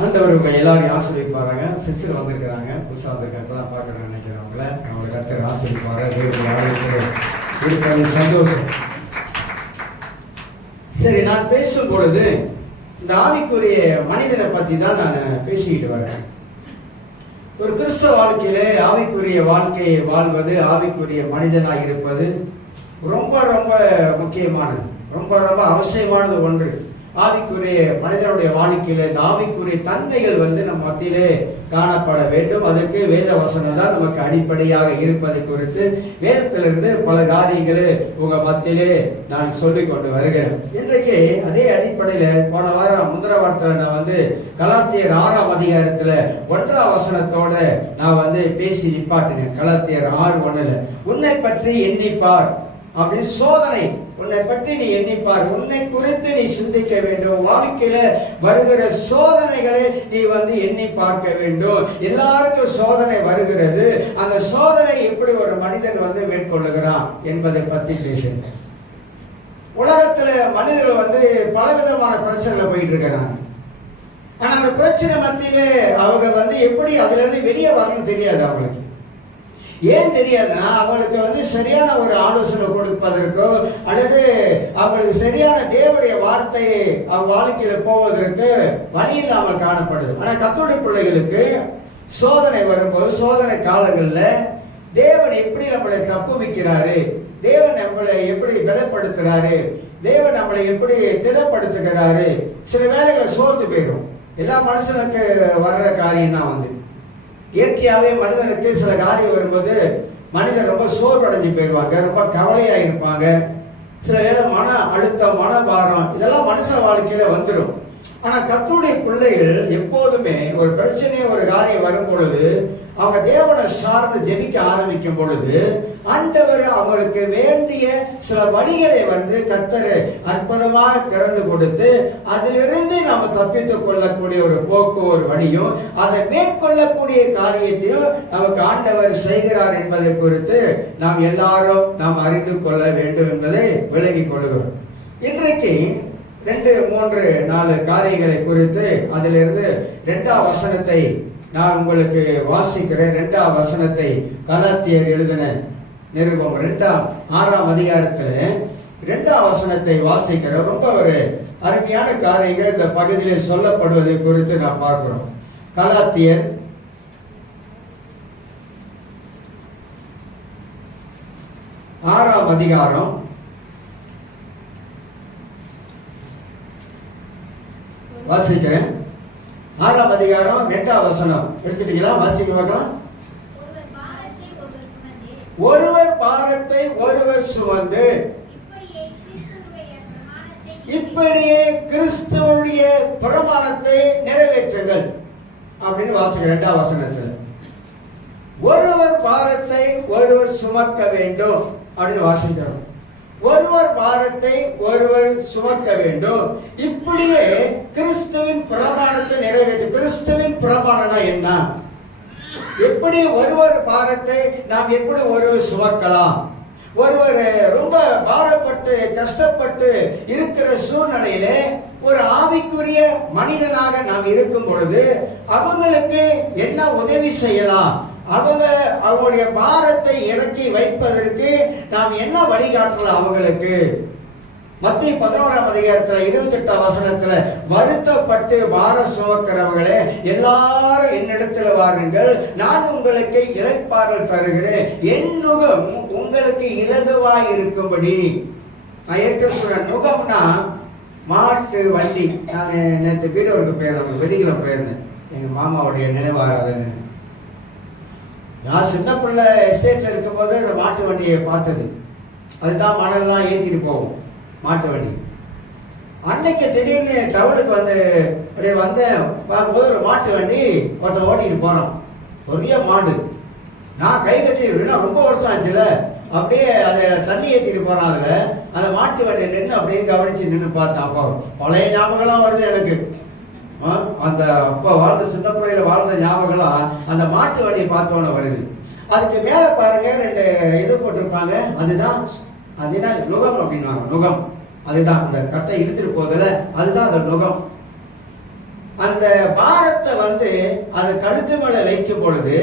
ஆண்டவர் உங்க எல்லாரையும் ஆசீர்வதிப்பாராங்க. சிஸ்டர் வந்திருக்கிறாங்க, புதுசாக வந்திருக்காங்க, இப்போ தான் பார்க்குறேன்னு நினைக்கிறவங்கள அவங்களை கர்த்தர் ஆசீர்வதிப்பாரு. சந்தோஷம். சரி, நான் பேசும் பொழுது இந்த ஆவிக்குரிய மனிதனை பற்றி தான் நான் பேசிக்கிட்டு வரேன். ஒரு கிறிஸ்தவ வாழ்க்கையிலே ஆவிக்குரிய வாழ்க்கையை வாழ்வது, ஆவிக்குரிய மனிதனாக இருப்பது ரொம்ப ரொம்ப முக்கியமானது, ரொம்ப ரொம்ப அவசியமானது ஒன்று. ஆவிக்குரிய மனிதனுடைய வாழ்க்கையில இந்த ஆவிக்குரிய தன்மைகள் நம்ம மத்தியிலே காணப்பட வேண்டும். அதுக்கு வேத வசனம் தான் நமக்கு அடிப்படையாக இருப்பதை குறித்து வேதத்திலிருந்து பல காரியங்களை உங்க மத்தியிலே நான் சொல்லிக் கொண்டு வருகிறேன். இன்றைக்கு அதே அடிப்படையில போன வாரம் முந்திர வாரத்துல நான் கலாத்தியர் 6ஆம் அதிகாரத்துல 1ஆம் வசனத்தோட நான் பேசி நிப்பாட்டினேன். கலாத்தியர் 6:1 உன்னை பற்றி எண்ணிப்பார் அப்படி சோதனை, உன்னை பற்றி நீ எண்ணிப்பார், உன்னை குறித்து நீ சிந்திக்க வேண்டும். வாழ்க்கையில வருகிற சோதனைகளை நீ எண்ணி பார்க்க வேண்டும். எல்லாருக்கும் சோதனை வருகிறது. அந்த சோதனை எப்படி ஒரு மனிதன் மேற்கொள்ளுகிறான் என்பதை பற்றி பேசுகிறேன். உலகத்துல மனிதர்கள் பலவிதமான பிரச்சனைகள் போயிட்டு இருக்கிறாங்க. ஆனா அந்த பிரச்சனை மத்தியில அவங்க எப்படி அதுல இருந்து வெளியே வரணும்னு தெரியாது. அவங்களுக்கு ஏன் தெரியாதுன்னா, அவங்களுக்கு சரியான ஒரு ஆலோசனை கொடுப்பதற்கோ அல்லது அவங்களுக்கு சரியான தேவனுடைய வார்த்தையை அவங்க வாழ்க்கையில போவதற்கு வழி இல்லாமல் காணப்படுது. ஆனா கர்த்தருடைய பிள்ளைகளுக்கு சோதனை வரும்போது, சோதனை காலங்கள்ல தேவன் எப்படி நம்மளை தப்புவிக்கிறாரு, தேவன் நம்மளை எப்படி பலப்படுத்துறாரு, தேவன் நம்மளை எப்படி திடப்படுத்துகிறாரு. சில வேளைகள் சோர்ந்து போயிடும். எல்லா மனுஷனுக்கு வர்ற காரியம் தான் இயற்கையாகவே மனிதனுக்கு சில காரியம் வரும்போது மனிதன் ரொம்ப சோர்வடைஞ்சு போயிடுவாங்க, ரொம்ப கவலையா இருப்பாங்க. சில வேளை மன அழுத்தம், மனபாரம் இதெல்லாம் மனுஷ வாழ்க்கையில வந்துடும். ஆனா கர்த்தருடைய பிள்ளைகள் எப்போதுமே ஒரு பிரச்சனையோ ஒரு காரியம் வரும் பொழுது அவங்க தேவனை சார்ந்து ஜெபிக்க ஆரம்பிக்கும் பொழுது ஆண்டவர் அவங்களுக்கு வேண்டிய சில வழிகளை கர்த்தர் அற்புதமாக திறந்து கொடுத்து அதிலிருந்து நாம தப்பித்துக் கொள்ளக்கூடிய ஒரு போக்கு, ஒரு வழியும் அதை மேற்கொள்ளக்கூடிய காரியத்தையும் நமக்கு ஆண்டவர் செய்கிறார் என்பதை குறித்து நாம் எல்லாரும் நாம் அறிந்து கொள்ள வேண்டும் என்பதை விளங்கிக் கொள்கிறோம். இன்றைக்கு 2, 3, 4 காரியங்களை குறித்து அதிலிருந்து 2ஆம் வசனத்தை நான் உங்களுக்கு வாசிக்கிறேன். 2ஆம் வசனத்தை கலாத்தியர் எழுதின நிருபம் 6ஆம் அதிகாரத்துல 2ஆம் வசனத்தை வாசிக்கிற ரொம்ப ஒரு அருமையான காரியங்கள் இந்த பகுதியில் சொல்லப்படுவதை குறித்து நான் பார்க்கிறோம். கலாத்தியர் 6ஆம் அதிகாரம் வாசிக்கிறேன். 6ஆம் அதிகாரம் 2ஆம் வசனம் எடுத்துட்டீங்களா? வாசிக்க பார்க்கலாம். ஒருவர் பாரத்தை ஒருவர் சுமந்து இப்படியே கிறிஸ்துவுடைய பிரமாணத்தை நிறைவேற்றுங்கள் அப்படின்னு வாசிக்கிறேன். 2ஆம் வசனத்தில் ஒருவர் பாரத்தை ஒருவர் சுமக்க வேண்டும் அப்படின்னு வாசிக்கிறோம். ஒருவர் பாரத்தை ஒருவர் சுமக்க வேண்டும். இப்படியே கிறிஸ்துவின் பிரமாணத்தை நிறைவேற்று. கிறிஸ்துவின் பிரமாணம் என்ன? எப்படி ஒருவர் பாரத்தை நாம் எப்படி ஒருவர் சுமக்கலாம்? ஒருவர் ரொம்ப பாரப்பட்டு கஷ்டப்பட்டு இருக்கிற சூழ்நிலையில ஒரு ஆவிக்குரிய மனிதனாக நாம் இருக்கும் பொழுது அவங்களுக்கு என்ன உதவி செய்யலாம்? அவங்களுடைய பாரத்தை இறக்கி வைப்பதற்கு நாம் என்ன வழிகாட்டலாம் அவங்களுக்கு? மத்திய 11ஆம் அதிகாரத்துல 28ஆம் வசனத்துல வருத்தப்பட்டு பாரம் சுமக்கிறவர்களே எல்லாரும் என்னிடத்துல வாருங்கள், நான் உங்களுக்கு இளைப்பாறுதல் தருகிறேன், என் நுகம் உங்களுக்கு இலகுவாய் இருக்கும்படி. நான் ஏற்கனவே சொன்னேன், நுகம்னா மாட்டு வண்டி. நான் நேற்று வீடூருக்கு போயிருந்தேன், வெளியில போயிருந்தேன், எங்க மாமாவுடைய நினைவாராதனை. நான் சின்ன பிள்ளை எஸ்டேட்ல இருக்கும் போது மாட்டு வண்டியை பார்த்தது. அதுதான் மணல்லாம் ஏற்றிட்டு போவோம் மாட்டு வண்டி. அன்னைக்கு திடீர்னு டவுனுக்கு அப்படியே வந்தேன், பார்க்கும்போது ஒரு மாட்டு வண்டி ஒருத்தன் ஓட்டிட்டு போனோம். பெரிய மாடு. நான் கை கட்டி ரொம்ப வருஷம் ஆச்சுல, அப்படியே அதை தண்ணி ஏற்றிட்டு போறான். அதுல அந்த மாட்டு வண்டியை நின்று அப்படியே கவனிச்சு நின்று பார்த்தேன். அப்போ பழைய ஞாபகம்லாம் வருது எனக்கு. அந்த அப்பா வாழ்ந்த சின்ன பிள்ளையில வாழ்ந்த ஞாபகம் அந்த மாட்டு வண்டியை பார்த்தோன்னு வருது. அதுக்கு மேல பாருங்க 2 இது போட்டிருப்பாங்க. அதுதான் நுகம் அப்படின்வாங்க. நுகம் அதுதான் அந்த கட்டை இழுத்துட்டு போதில்ல, அதுதான் அந்த நுகம். அந்த பாரத்தை அது கழுத்து மேல வைக்கும் பொழுது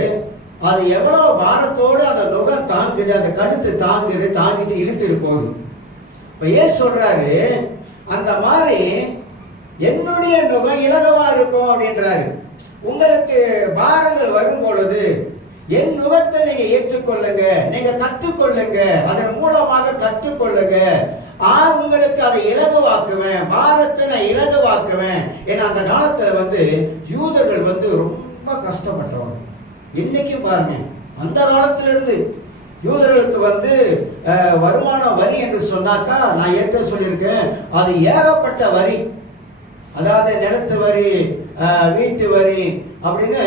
அது எவ்வளவு பாரத்தோடு அந்த நுகம் தாங்குது, அந்த கழுத்து தாங்குது, தாங்கிட்டு இழுத்துட்டு போகுது. இப்ப ஏன் சொல்றாரு, அந்த மாதிரி என்னுடைய நுகம் இலகுவா இருக்கும் அப்படின்றாரு. உங்களுக்கு பாரங்கள் வரும் பொழுது என் நுகத்தை நீங்க ஏற்றுக்கொள்ளுங்க, நீங்க கற்றுக்கொள்ளுங்க, அதன் மூலமாக கற்றுக்கொள்ளுங்க. உங்களுக்கு அதை இலகுவாக்குவேன், பாரத்தை நான் இலகுவாக்குவேன். ஏன்னா அந்த காலத்துல யூதர்கள் ரொம்ப கஷ்டப்பட்டவங்க. இன்னைக்கு பாருங்க, அந்த காலத்துல இருந்து யூதர்களுக்கு வருமான வரி என்று சொன்னாக்கா, நான் ஏற்கனவே சொல்லியிருக்கேன், அது ஏகப்பட்ட வரி. அதாவது நிலத்து வரி, வீட்டு வரி அப்படின்னு,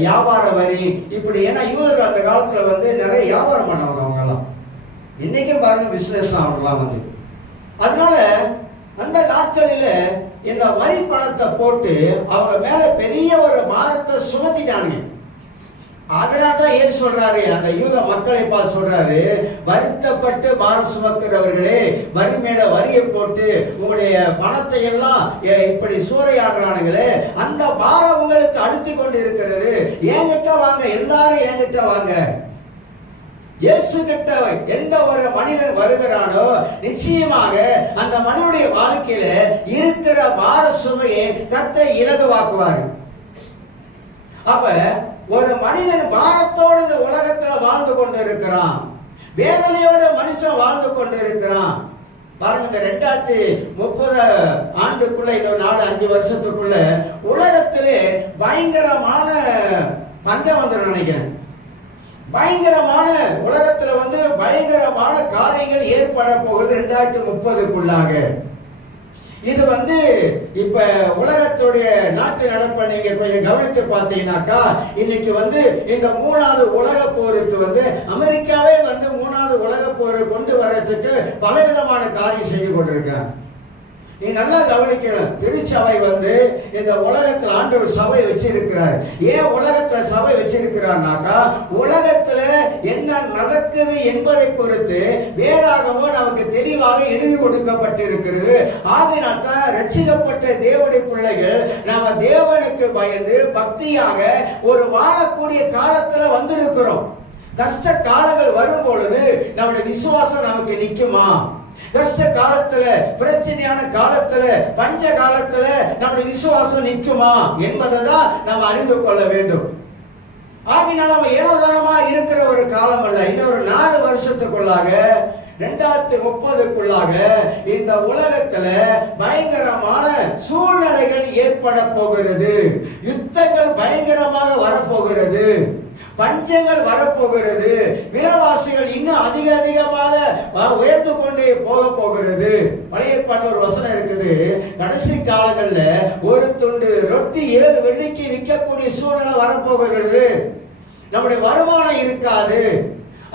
வியாபார வரி, இப்படி. ஏன்னா யூதர்கள் அந்த காலத்துல நிறைய வியாபாரம் பண்ணவங்க அவங்க எல்லாம். இன்னைக்கும் பாருங்க பிசினஸ் அவங்கலாம் அதனால அந்த நாட்களில இந்த வரி பணத்தை போட்டு அவங்க மேல பெரிய ஒரு பாரத்தை சுமத்திட்டானுங்க. அதனால்தான் ஏன் சொல்றாரு, அந்த யூத மக்களை பார்த்து சொல்றாரு, வருத்தப்பட்டு பாரம் சுமக்கிறவர்களே, வரி மேல வரியை போட்டு உங்களுடைய பணத்தை எல்லாம் இப்படி சூறையாடுறானுங்களே, அந்த பாரம் உங்களுக்கு அழுத்தி கொண்டு இருக்கிறது. என்கிட்ட வாங்க, எல்லாரும் என்கிட்ட வாங்க. இயேசு கிட்ட எந்த ஒரு மனிதன் வருகிறானோ நிச்சயமாக அந்த மனிதனுடைய வாழ்க்கையில இருக்கிற பார சுமையை கர்த்தர் இலகுவாக்குவார். அப்ப ஒரு மனிதன் பாரத்தோடு இந்த உலகத்துல வாழ்ந்து கொண்டு இருக்கிறான், வேதனையோட மனுஷன் வாழ்ந்து கொண்டு இருக்கிறான். பாருங்க, இந்த 2030 ஆண்டுக்குள்ள, இன்னும் 4-5 வருஷத்துக்குள்ள உலகத்திலே பயங்கரமான பஞ்சம் வந்துடும் நினைக்கிறேன். பயங்கரமான உலகத்துல பயங்கரமான காரியங்கள் ஏற்பட போகுது 2030க்குள்ளாக. இது இப்ப உலகத்துடைய நாட்டு நடப்பை நீங்க கொஞ்சம் கவனித்து பார்த்தீங்கன்னாக்கா, இன்னைக்கு இந்த 3வது உலக போருக்கு அமெரிக்காவே 3வது உலக போரை கொண்டு வர்றதுக்கு பலவிதமான காரியம் செய்து கொண்டிருக்காங்க. நீ நல்லா கவனிக்கணும். திருச்சபை இந்த உலகத்துல ஆண்டவர் சபை வச்சிருக்கிறார். ஏன் உலகத்துல சபை வச்சிருக்கிறார்னாக்கா, உலகத்துல என்ன நடக்குது என்பதை குறித்து வேதாகமம் நமக்கு தெளிவாக எழுதி கொடுக்கப்பட்டிருக்கிறது. ஆகையினால்தான் ரட்சிக்கப்பட்ட தேவனுடைய பிள்ளைகள் நாம தேவனுக்கு பயந்து பக்தியாக ஒரு வாழக்கூடிய காலத்துல வந்திருக்கிறோம். கஷ்ட காலங்கள் வரும் பொழுது நம்முடைய விசுவாசம் நமக்கு நிக்குமா? கஷ்ட காலத்துல, பிரச்சனையான காலத்துல, பஞ்ச காலத்துல நம்முடைய விசுவாசம் நிற்குமா என்பதை தான் நாம் அறிந்து கொள்ள வேண்டும். ஆகினால நம்ம ஏனோதானமா இருக்கிற ஒரு காலம் அல்ல. இன்னொரு 4 வருஷத்துக்குள்ளாக 2030க்குள்ளாக இந்த உலகத்துல பயங்கரமான சூழ்நிலைகள் ஏற்பட போகிறது. யுத்தங்கள் பயங்கரமாக வரப்போகிறது, பஞ்சங்கள் வரப்போகிறது, விலைவாசிகள் இன்னும் அதிகமாக உயர்ந்து கொண்டே போக போகிறது. பழைய ஏற்பாட்டில் ஒரு வசனம் இருக்குது, கடைசி காலங்கள்ல ஒரு துண்டு ரொட்டி 7 வெள்ளிக்கு விற்கக்கூடிய சூழ்நிலை வரப்போகிறது. நம்முடைய வருமானம் இருக்காது,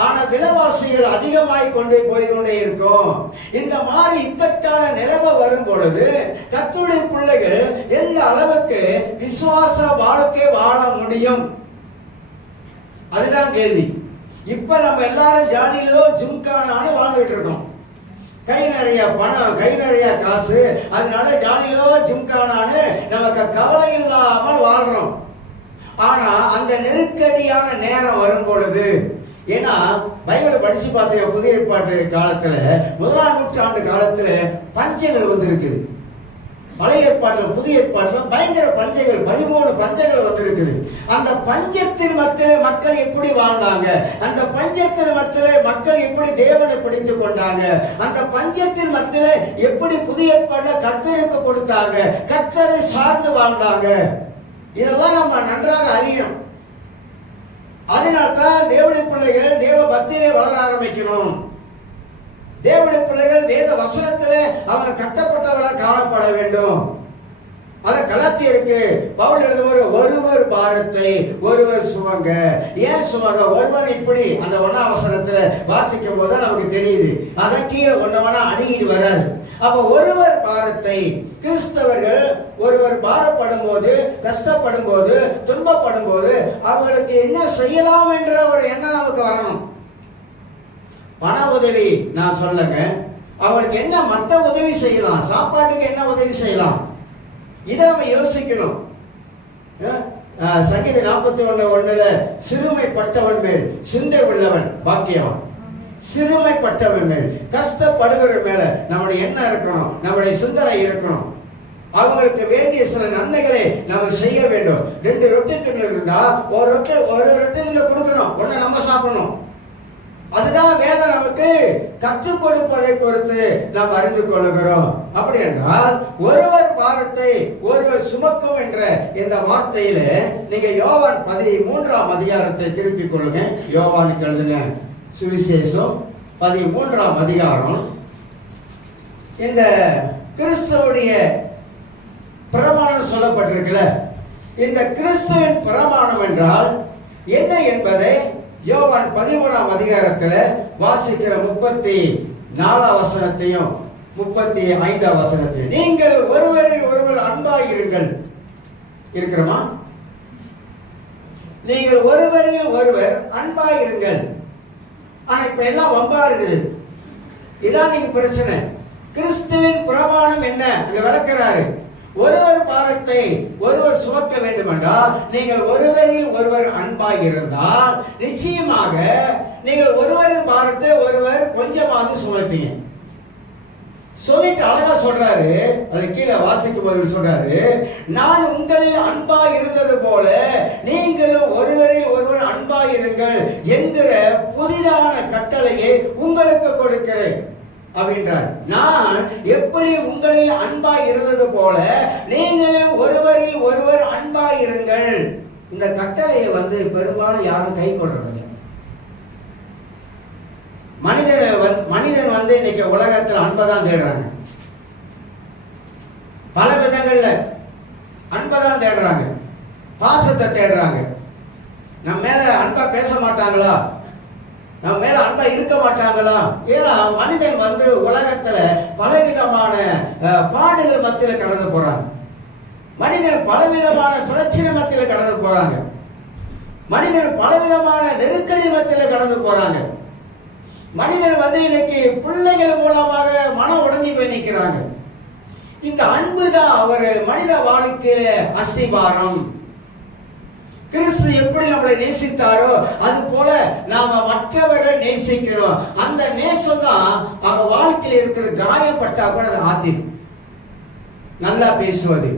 ஆனா விலைவாசிகள் அதிகமாய் கொண்டே போய் கொண்டே இருக்கும். இந்த மாதிரி இக்கட்டான நிலைமை வரும் பொழுது கர்த்தருடைய பிள்ளைகள் எந்த அளவுக்கு விசுவாச வாழ்க்கை வாழ முடியும்? அதுதான் கேள்வி. இப்ப நம்ம எல்லாரும் ஜாலியிலோ ஜும்கானானு வாழ்ந்துட்டு இருக்கோம். கை நிறைய பணம், கை நிறைய காசு, அதனால ஜாலியிலோ ஜும்கானானு நமக்கு கவலை இல்லாமல் வாழ்றோம். ஆனா அந்த நெருக்கடியான நேரம் வரும் பொழுது, ஏன்னா பைபிளை படிச்சு பார்த்தீங்க, புதிய ஏற்பாட்டு காலத்துல 1ஆம் நூற்றாண்டு காலத்துல பஞ்சங்கள் இருக்குது. பழைய ஏற்பாட்டில் புதிய ஏற்பாட்டில் பயங்கர பஞ்சங்கள், 13 பஞ்சங்கள் வந்திருக்குது. அந்த பஞ்சத்தின் மத்தியிலே மக்கள் எப்படி வாழ்ந்தாங்க? அந்த பஞ்சத்தின் மத்தியிலே மக்கள் எப்படி தேவனை பிடித்துக் கொண்டாங்க? அந்த பஞ்சத்தின் மத்தியிலே எப்படி புதிய ஏற்பாட்டில் கர்த்தருக்கு கொடுத்தாங்க, கர்த்தரை சார்ந்து வாழ்ந்தாங்க? இதெல்லாம் நம்ம நன்றாக அறியணும். அதனால்தான் தேவனுடைய பிள்ளைகள் தேவ பக்தியிலே வளர ஆரம்பிக்கணும். தேவனுடைய பிள்ளைகள் வேத வசனத்திலே அவங்க கட்டப்பட்டவர்களாக காணப்பட வேண்டும். அத கலாத்தியருக்கு பவுல் எழுதுவார், ஒருவர் பாரத்தை ஒருவர் சுமங்க. ஏன் சுமங்க? ஒருவன் இப்படி அந்த 1ஆம் வசனத்துல வாசிக்கும் போது நமக்கு தெரியுது, அதான் கீழே ஒன்னவனா அணுகிட்டு வராது. அப்ப ஒருவர் பாரத்தை, கிறிஸ்தவர்கள் ஒருவர் பாரப்படும் போது, கஷ்டப்படும் போது, துன்பப்படும் போது அவங்களுக்கு என்ன செய்யலாம் என்ற ஒரு எண்ணம் நமக்கு வரணும். பண உதவி நான் சொல்லுங்க, அவங்களுக்கு என்ன மற்ற உதவி செய்யலாம், சாப்பாட்டுக்கு என்ன உதவி செய்யலாம், இதை நம்ம யோசிக்கணும். சங்கீதம் 41:1 சிறுமைப்பட்டவன் மேல் சிந்தை உள்ளவன் பாக்கியவன். சிறுமைப்பட்டவன் மேல், கஷ்டப்படுகிற மேல நம்முடைய எண்ணம் இருக்கணும், நம்முடைய சிந்தனை இருக்கணும். அவங்களுக்கு வேண்டிய சில நன்மைகளை நம்ம செய்ய வேண்டும். 2 ரொட்டி துண்டு இருந்தா ஒரு ரொட்டி துண்டு கொடுக்கணும், ஒண்ணு நம்ம சாப்பிடணும். அதுதான் வேதம் நமக்கு கற்றுக் கொடுப்பதை பொறுத்து நாம் அறிந்து கொள்ளுகிறோம். அப்படி என்றால் ஒருவர் பாரத்தை ஒருவர் சுமக்கும் என்ற இந்த வார்த்தையில நீங்க யோவான் 13ஆம் அதிகாரத்தை திருப்பிக் கொள்ளுங்க. யோவானுக்கு எழுதின சுவிசேஷம் 13ஆம் அதிகாரம். இந்த கிறிஸ்துவுடைய பிரமாணம் சொல்லப்பட்டிருக்கல, இந்த கிறிஸ்துவின் பிரமாணம் என்றால் என்ன என்பதை யோவான் 13ஆம் அதிகாரத்தில் வாசிக்கிற 34ஆம் வசனத்தையும் 35ஆம் வசனத்தையும், நீங்கள் ஒருவரில் ஒருவர் அன்பாயிருங்கள். இருக்கிறோமா? நீங்கள் ஒருவரில் ஒருவர் அன்பாயிருங்கள். ஆனா இப்ப எல்லாம் வம்பா இருக்குது. இதான் நீங்க பிரச்சனை. கிறிஸ்துவின் பிரமாணம் என்ன அங்க விளக்குறாரு. ஒருவர் பாரத்தை ஒருவர் சுமக்க வேண்டும் என்றால் நீங்கள் ஒருவரில் ஒருவர் அன்பாக இருந்தால் நிச்சயமாக நீங்கள் ஒருவரின் பாரத்தை ஒருவர் கொஞ்சமாக சுமப்பீங்க. சொல்லிட்டு அழகா சொல்றாரு, அது கீழே வாசிக்கும் போது சொல்றாரு, நான் உங்களில் அன்பாக இருந்தது போல நீங்களும் ஒருவரில் ஒருவர் அன்பாக இருங்கள் என்கிற புதிதான கட்டளையை உங்களுக்கு கொடுக்கிறேன் அப்படின்றார். நான் எப்படி உங்களில் அன்பாய் இருந்தது போல நீங்களும் ஒருவரில் ஒருவர் அன்பாய் இருங்கள். இந்த கட்டளையை பெரும்பாலும் யாரும் கை கொள்றதில்லை. மனிதன் இன்னைக்கு உலகத்தில் அன்பைதான் தேடுறாங்க. பல விதங்கள்ல அன்பைதான் தேடுறாங்க, பாசத்தை தேடுறாங்க. நம்ம மேல அன்பா பேச மாட்டாங்களா, நம்ம மேல அன்பா இருக்க மாட்டாங்களா? ஏன்னா மனிதன் உலகத்துல பலவிதமான பாடுகள் மத்தியில கடந்து போறாங்க. மனிதன் பலவிதமான பிரச்சனை மத்தியில கடந்து போறாங்க. மனிதன் பலவிதமான நெருக்கடி மத்தியில கடந்து போறாங்க. மனிதன் இன்னைக்கு பிள்ளைகள் மூலமாக மனம் உடைஞ்சு போய் நிற்கிறாங்க. இந்த அன்பு தான் ஒரு மனித வாழ்க்கையில அஸ்திபாரம். கிறிஸ்து எப்படி நம்மளை நேசித்தாரோ அது போல நாம மற்றவரை நேசிக்கணும். அந்த நேசம் தான் அவங்க வாழ்க்கையில் இருக்கிற காயப்பட்டா கூட அதை ஆத்திரும். நல்லா பேசுவது,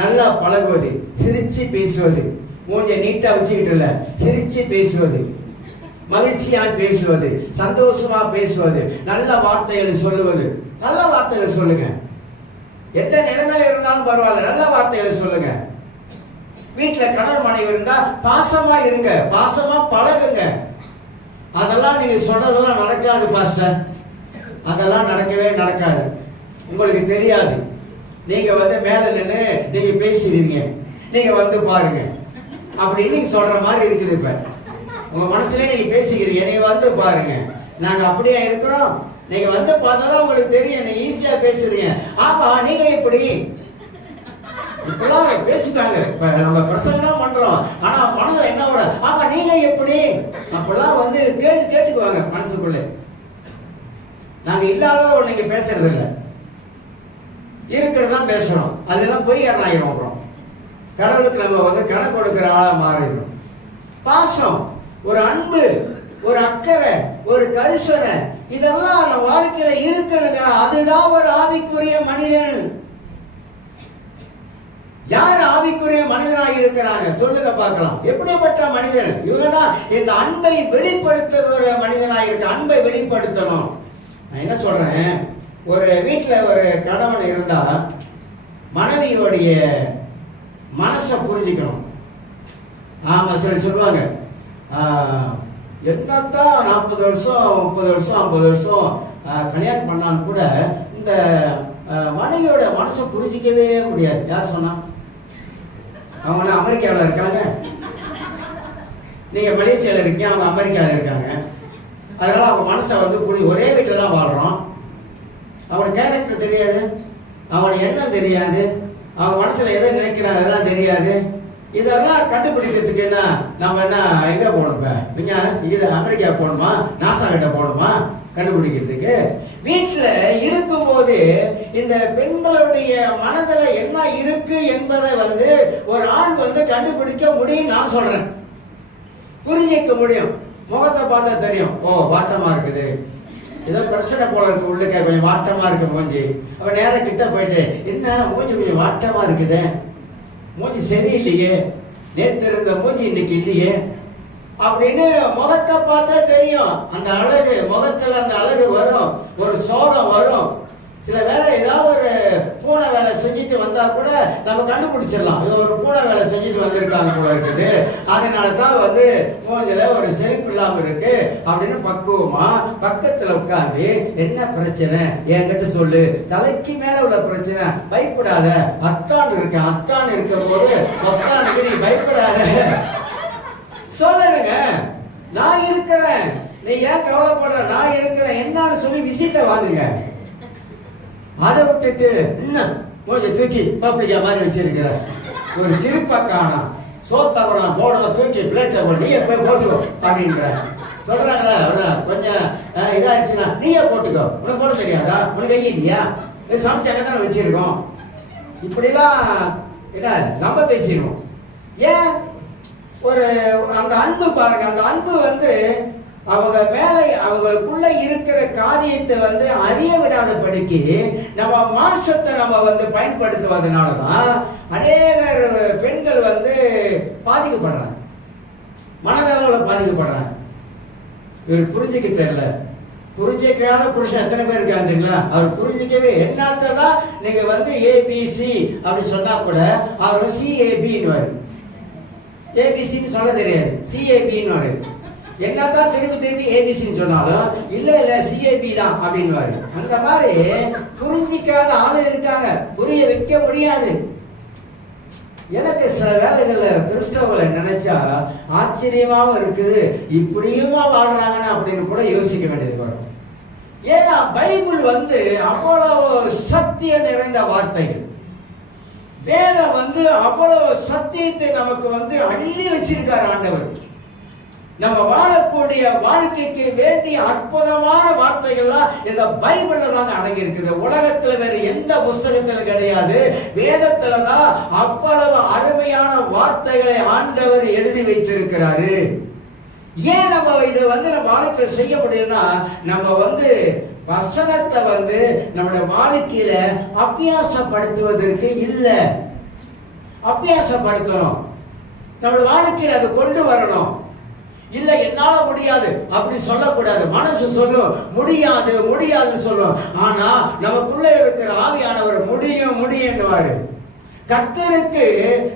நல்லா பழகுவது, சிரிச்சு பேசுவது, மூஞ்ச நீட்டா வச்சுக்கிட்டு இல்ல, சிரிச்சு பேசுவது, மகிழ்ச்சியா பேசுவது, சந்தோஷமா பேசுவது, நல்ல வார்த்தைகள் சொல்லுவது. நல்ல வார்த்தைகள் சொல்லுங்க. எந்த நிலைமையில இருந்தாலும் பரவாயில்ல, நல்ல வார்த்தைகளை சொல்லுங்க. வீட்டுல கணவன் மனைவி இருந்தா பாசமா இருங்க, பாசமா பழகுங்க. அதெல்லாம் நீங்க சொல்றதெல்லாம் நடக்காது பாஸ்டர், அதெல்லாம் நடக்கவே நடக்காது. உங்களுக்கு தெரியாது. நீங்க மேல நின்று நீங்க பேசுவீங்க, நீங்க பாருங்க அப்படின்னு நீங்க சொல்ற மாதிரி இருக்குது. இப்ப உங்க மனசுலயே நீங்க பேசிக்கிறீங்க, நீங்க பாருங்க நாங்க அப்படியே இருக்கிறோம், நீங்க பார்த்தாதான் உங்களுக்கு தெரியும். நீங்க ஈஸியா பேசுறீங்க. ஆமா நீங்க எப்படி இப்பெல்லாம் பேசிட்டாங்க. இப்ப நம்ம பிரசங்கம் பண்றோம், ஆனா மனசுல என்ன விட, ஆமா நீங்க எப்படி அப்பெல்லாம் கேட்டுக்குவாங்க மனசுக்குள்ள. நாங்க இல்லாத நீங்க பேசுறது இல்ல, இருக்கிறதான் பேசுறோம். அதெல்லாம் போய் ஆயிரும். அப்புறம் கடவுளுக்கு நம்ம கணக்கு கொடுக்கிற ஆளா மாறிடும். பாசம், ஒரு அன்பு, ஒரு அக்கறை, ஒரு கரிசனை, இதெல்லாம் நம்ம வாழ்க்கையில இருக்கணுங்க. அதுதான் ஒரு ஆவிக்குரிய மனிதன். யார் ஆவிக்குரிய மனிதனாக இருக்கிறாங்க சொல்லுங்க பார்க்கலாம். எப்படிப்பட்ட மனிதன் இவங்கதான் இந்த அன்பை வெளிப்படுத்துகிற மனிதனாக இருக்க. அன்பை வெளிப்படுத்தணும். நான் என்ன சொல்றேன், ஒரு வீட்டுல ஒரு கணவன் இருந்தா மனைவியோடைய மனசை புரிஞ்சுக்கணும். ஆமா சிலர் சொல்லுவாங்க, என்னத்தான் 40 வருஷம் 30 வருஷம் 50 வருஷம் கல்யாணம் பண்ணாலும் கூட இந்த மனைவியோட மனசை புரிஞ்சிக்கவே முடியாது. யார் சொன்னா? அவங்க அமெரிக்காவில் இருக்காங்க, நீங்க மலேசியாவில் இருக்கீங்க, அவங்க அமெரிக்காவில் இருக்காங்க. அதனால அவங்க மனசை ஒரே வீட்டில் தான் வாழ்றோம். அவங்களோட கேரக்டர் தெரியாது, அவங்களோட எண்ணம் தெரியாது, அவங்க மனசுல எதை நினைக்கிறாங்க அதெல்லாம் தெரியாது. இதெல்லாம் கண்டுபிடிக்கிறதுக்கு என்ன நம்ம என்ன எங்க போகணும்? இது அமெரிக்கா போகணுமா? நாசா கிட்ட போகணுமா கண்டுபிடிக்கிறதுக்கு? வீட்டுல இருக்கும் போது இந்த பெண்களுடைய மனதுல என்ன இருக்கு என்பதை ஒரு ஆண் கண்டுபிடிக்க முடியும். நான் சொல்றேன், புரிஞ்சிக்க முடியும். முகத்தை பார்த்தா தெரியும். ஓ, வாட்டமா இருக்குது, ஏதோ பிரச்சனை போல இருக்கு, உள்ளுக்க கொஞ்சம் வாட்டமா இருக்கு மூஞ்சி. அவன் நேரம் கிட்ட போயிட்டு, என்ன மூஞ்சி கொஞ்சம் வாட்டமா இருக்குது, மூஞ்சி சரியில்லையே, நேற்று இருந்த மூஞ்சி இன்னைக்கு இல்லையே அப்படின்னு முகத்தை பார்த்தா தெரியும். அந்த அழகு, முகத்துல அந்த அழகு வரும், ஒரு சோகம் வரும். சில வேலை ஏதாவது ஒரு பூனை வேலை செஞ்சுட்டு வந்தா கூட நம்ம கண்டுபிடிச்சிடலாம், இது ஒரு பூனை வேலை செஞ்சுட்டு வந்திருக்காங்க போல இருக்குது, அதனால தான் மூஞ்சில ஒரு செழிப்பு இல்லாம இருக்கு அப்படின்னு பக்குவமா பக்கத்துல உட்கார்ந்து, என்ன பிரச்சனை என்கிட்ட சொல்லு, தலைக்கு மேல உள்ள பிரச்சனை, பயப்படாத, அத்தான் இருக்கேன், அத்தான் இருக்கும் போது அத்தானுக்கு நீ பயப்படாத சொல்லணுங்க. நான் இருக்கிறேன், நீ ஏன் கவலைப்படுற, நான் இருக்கிறேன் என்னன்னு சொல்லி விஷயத்தை வாங்குங்க. அதை விட்டுட்டு இன்னும் மூஞ்சி தூக்கி பப்ளிக்கா மாதிரி வச்சிருக்கிற, ஒரு சிரிப்பா காணாம், சோத்தவனா போட தூக்கி பிளேட்டை போட்டு நீயே போய் போட்டுக்கோ அப்படின்ற சொல்றாங்களா? கொஞ்சம் இதாயிடுச்சுன்னா நீயே போட்டுக்கோ, உனக்கு போட தெரியாதா, உனக்கு கை இல்லையா, சமைச்சு அங்கதானே வச்சிருக்கோம். இப்படிலாம் என்ன நம்ம பேசிடுவோம். ஏன்? ஒரு அந்த அன்பு பாருங்க, அந்த அன்பு அவங்க மேலே அவங்களுக்குள்ள இருக்கிற காரியத்தை அறிய விடாதபடிக்கு நம்ம மாசத்தை நம்ம பயன்படுத்துவதனாலதான் அநேக பெண்கள் பாதிக்கப்படுறாங்க, மனதளவில் பாதிக்கப்படுறாங்க. இவர் புரிஞ்சுக்க தெரியல, புரிஞ்சிக்காத புருஷன் எத்தனை பேர் இருக்காங்களா? அவர் புரிஞ்சிக்கவே என்னத்தான் நீங்க ஏபிசி அப்படி சொன்னா கூட அவர் சிஏபின்னு ஏபிசின்னு சொல்ல தெரியாது, சிஏபின்னு என்னதான் திருப்பி திருப்பி ஏபிசின்னு சொன்னாலும் இல்ல இல்ல சிஏபி தான் அப்படின்னு. அந்த மாதிரி புரிஞ்சிக்காத ஆளு இருக்காங்க, புரிய வைக்க முடியாது. எனக்கு சில வேலைகள்ல கிறிஸ்தவங்களை நினைச்சா ஆச்சரியமாவும் இருக்குது, இப்படியுமா வாழ்றாங்கன்னு அப்படின்னு கூட யோசிக்க வேண்டியது வரும். ஏன்னா பைபிள் அவ்வளவு சத்தியம் நிறைந்த வார்த்தைகள், வேதம் அவ்வளவு சத்தியத்தை நமக்கு அள்ளி வச்சிருக்காரு ஆண்டவர். நம்ம வாழக்கூடிய வாழ்க்கைக்கு வேண்டிய அற்புதமான வார்த்தைகள்லாம் இந்த பைபிள்ல தான் அடங்கி இருக்குது. உலகத்துல வேற எந்த புஸ்தகத்துல கிடையாது, வேதத்துல தான் அவ்வளவு அருமையான வார்த்தைகளை ஆண்டவர் எழுதி வைத்திருக்கிறாரு. ஏன் நம்ம இதை நம்ம வாழ்க்கையில செய்ய முடியும்னா, நம்ம வசனத்தை நம்முடைய வாழ்க்கையில அபியாசப்படுத்துவதற்கு இல்ல, அபியாசப்படுத்தணும், நம்முடைய வாழ்க்கையில அதை கொண்டு வரணும். இல்ல என்னால முடியாது அப்படி சொல்லக்கூடாது. மனசு சொல்லும் முடியாது முடியாதுன்னு சொல்லும், ஆனா நமக்குள்ள இருக்கிற ஆவியானவர் முடியும் முடியும்னுவாரு. கர்த்தருக்கு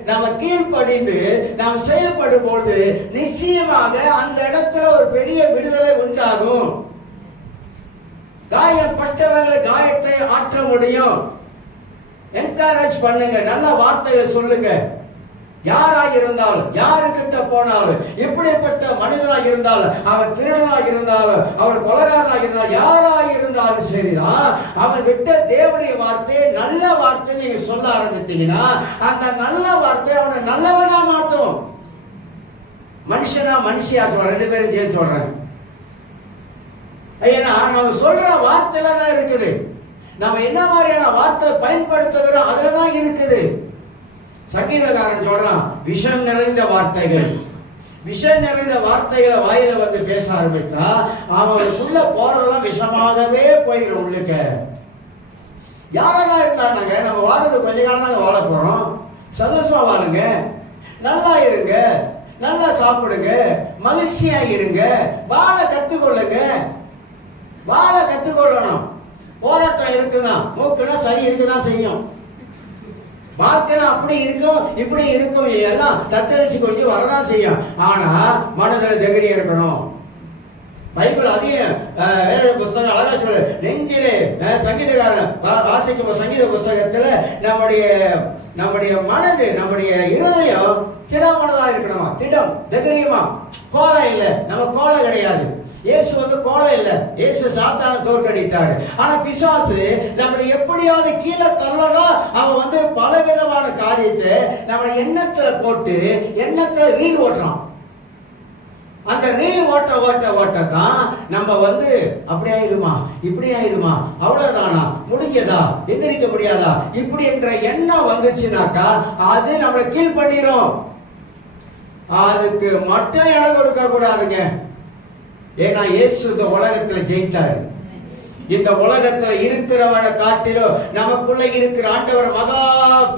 நம்ம கீழ்ப்படிந்து நாம் செயல்படும் போது நிச்சயமாக அந்த இடத்துல ஒரு பெரிய விடுதலை உண்டாகும். காயப்பட்டவங்களை காயத்தை ஆற்ற முடியும். என்கரேஜ் பண்ணுங்க, நல்ல வார்த்தைகளை சொல்லுங்க. யாராக இருந்தாலும், யாருக்கிட்ட போனாலும், எப்படிப்பட்ட மனிதனாக இருந்தாலும், அவன் திருடனாக இருந்தாலும், அவன் கொலைகாரனாக இருந்தாலும், யாராக இருந்தாலும் சரிதான், அவன் விட்ட தேவனுடைய வார்த்தை நல்ல வார்த்தை நீங்க சொல்ல ஆரம்பித்தீங்கன்னா அந்த நல்ல வார்த்தை அவனை நல்லவனா மாத்தும். மனுஷனா மனுஷியா சொல்ற, ரெண்டு பேரும் சேர்த்து சொல்றாங்க. ஏன்னா நம்ம சொல்ற வார்த்தையில தான் இருக்குது, நம்ம என்ன மாதிரியான வார்த்தை பயன்படுத்துகிறோம் அதுலதான் இருக்குது. சங்கீதக்காரன் சொல்றான், விஷம் நிறைந்த வார்த்தைகள், விஷம் நிறைந்த வார்த்தைகளை வாயில பேச ஆரம்பித்தா அவங்களுக்குள்ள போறதெல்லாம் விஷமாகவே போயிடும் உள்ளுக்க. யாராதான் இருந்தாங்க, நம்ம வாழறது கொஞ்ச காலம் தாங்க வாழ போறோம். சந்தோஷமா வாழுங்க, நல்லா இருங்க, நல்லா சாப்பிடுங்க, மகிழ்ச்சியா இருங்க, வாழ கத்துக்கொள்ளுங்க. வாழ கத்துக்கொள்ளணும். போராட்டம் இருக்குதான், மூக்குனா சரி இருக்குதான் செய்யும். வாழ்க்கையில அப்படி இருக்கும் இப்படி இருக்கும், எல்லாம் தத்தளிச்சு கொஞ்சம் வரதான் செய்யும். ஆனா மனதில் தைரியம் இருக்கணும். பைபிள் அதையும் வேத புஸ்தகம் அழகா சொல்லு. நெஞ்சிலே சங்கீதக்காரன் வாசிக்கும் சங்கீத புஸ்தகத்துல நம்முடைய மனது, நம்முடைய இருதயம் திடமானதா இருக்கணுமா, திடம் தைரியமா. கோலம் இல்லை, நம்ம கோலம் கிடையாது. இயேசு கோலம் இல்ல, இயேசு சாத்தானை தோற்கடித்தாரு. ஆனா பிசாசு நம்மளை எப்படியாவது கீழே தள்ளதான் அவன் பலவிதமான காரியத்தை நம்ம எண்ணத்துல போட்டு எண்ணத்துல ரீல் ஓட்டுறான். அந்த ரீல் ஓட்ட ஓட்ட ஓட்டதான் நம்ம அப்படி ஆயிருமா, இப்படி ஆயிருமா, அவ்வளவுதானா, முடிஞ்சதா, எந்திரிக்க முடியாதா, இப்படி என்ற எண்ணம் வந்துச்சுனாக்கா அது நம்மளை கீழ் பண்ணிரும். அதுக்கு மட்டும் இடம் கொடுக்க கூடாதுங்க. ஏன்னா இயேசு இந்த உலகத்துல ஜெயித்தாரு. இந்த உலகத்துல இருக்கிறவனை காட்டிலும் நமக்குள்ள இருக்கிற ஆண்டவர் மகா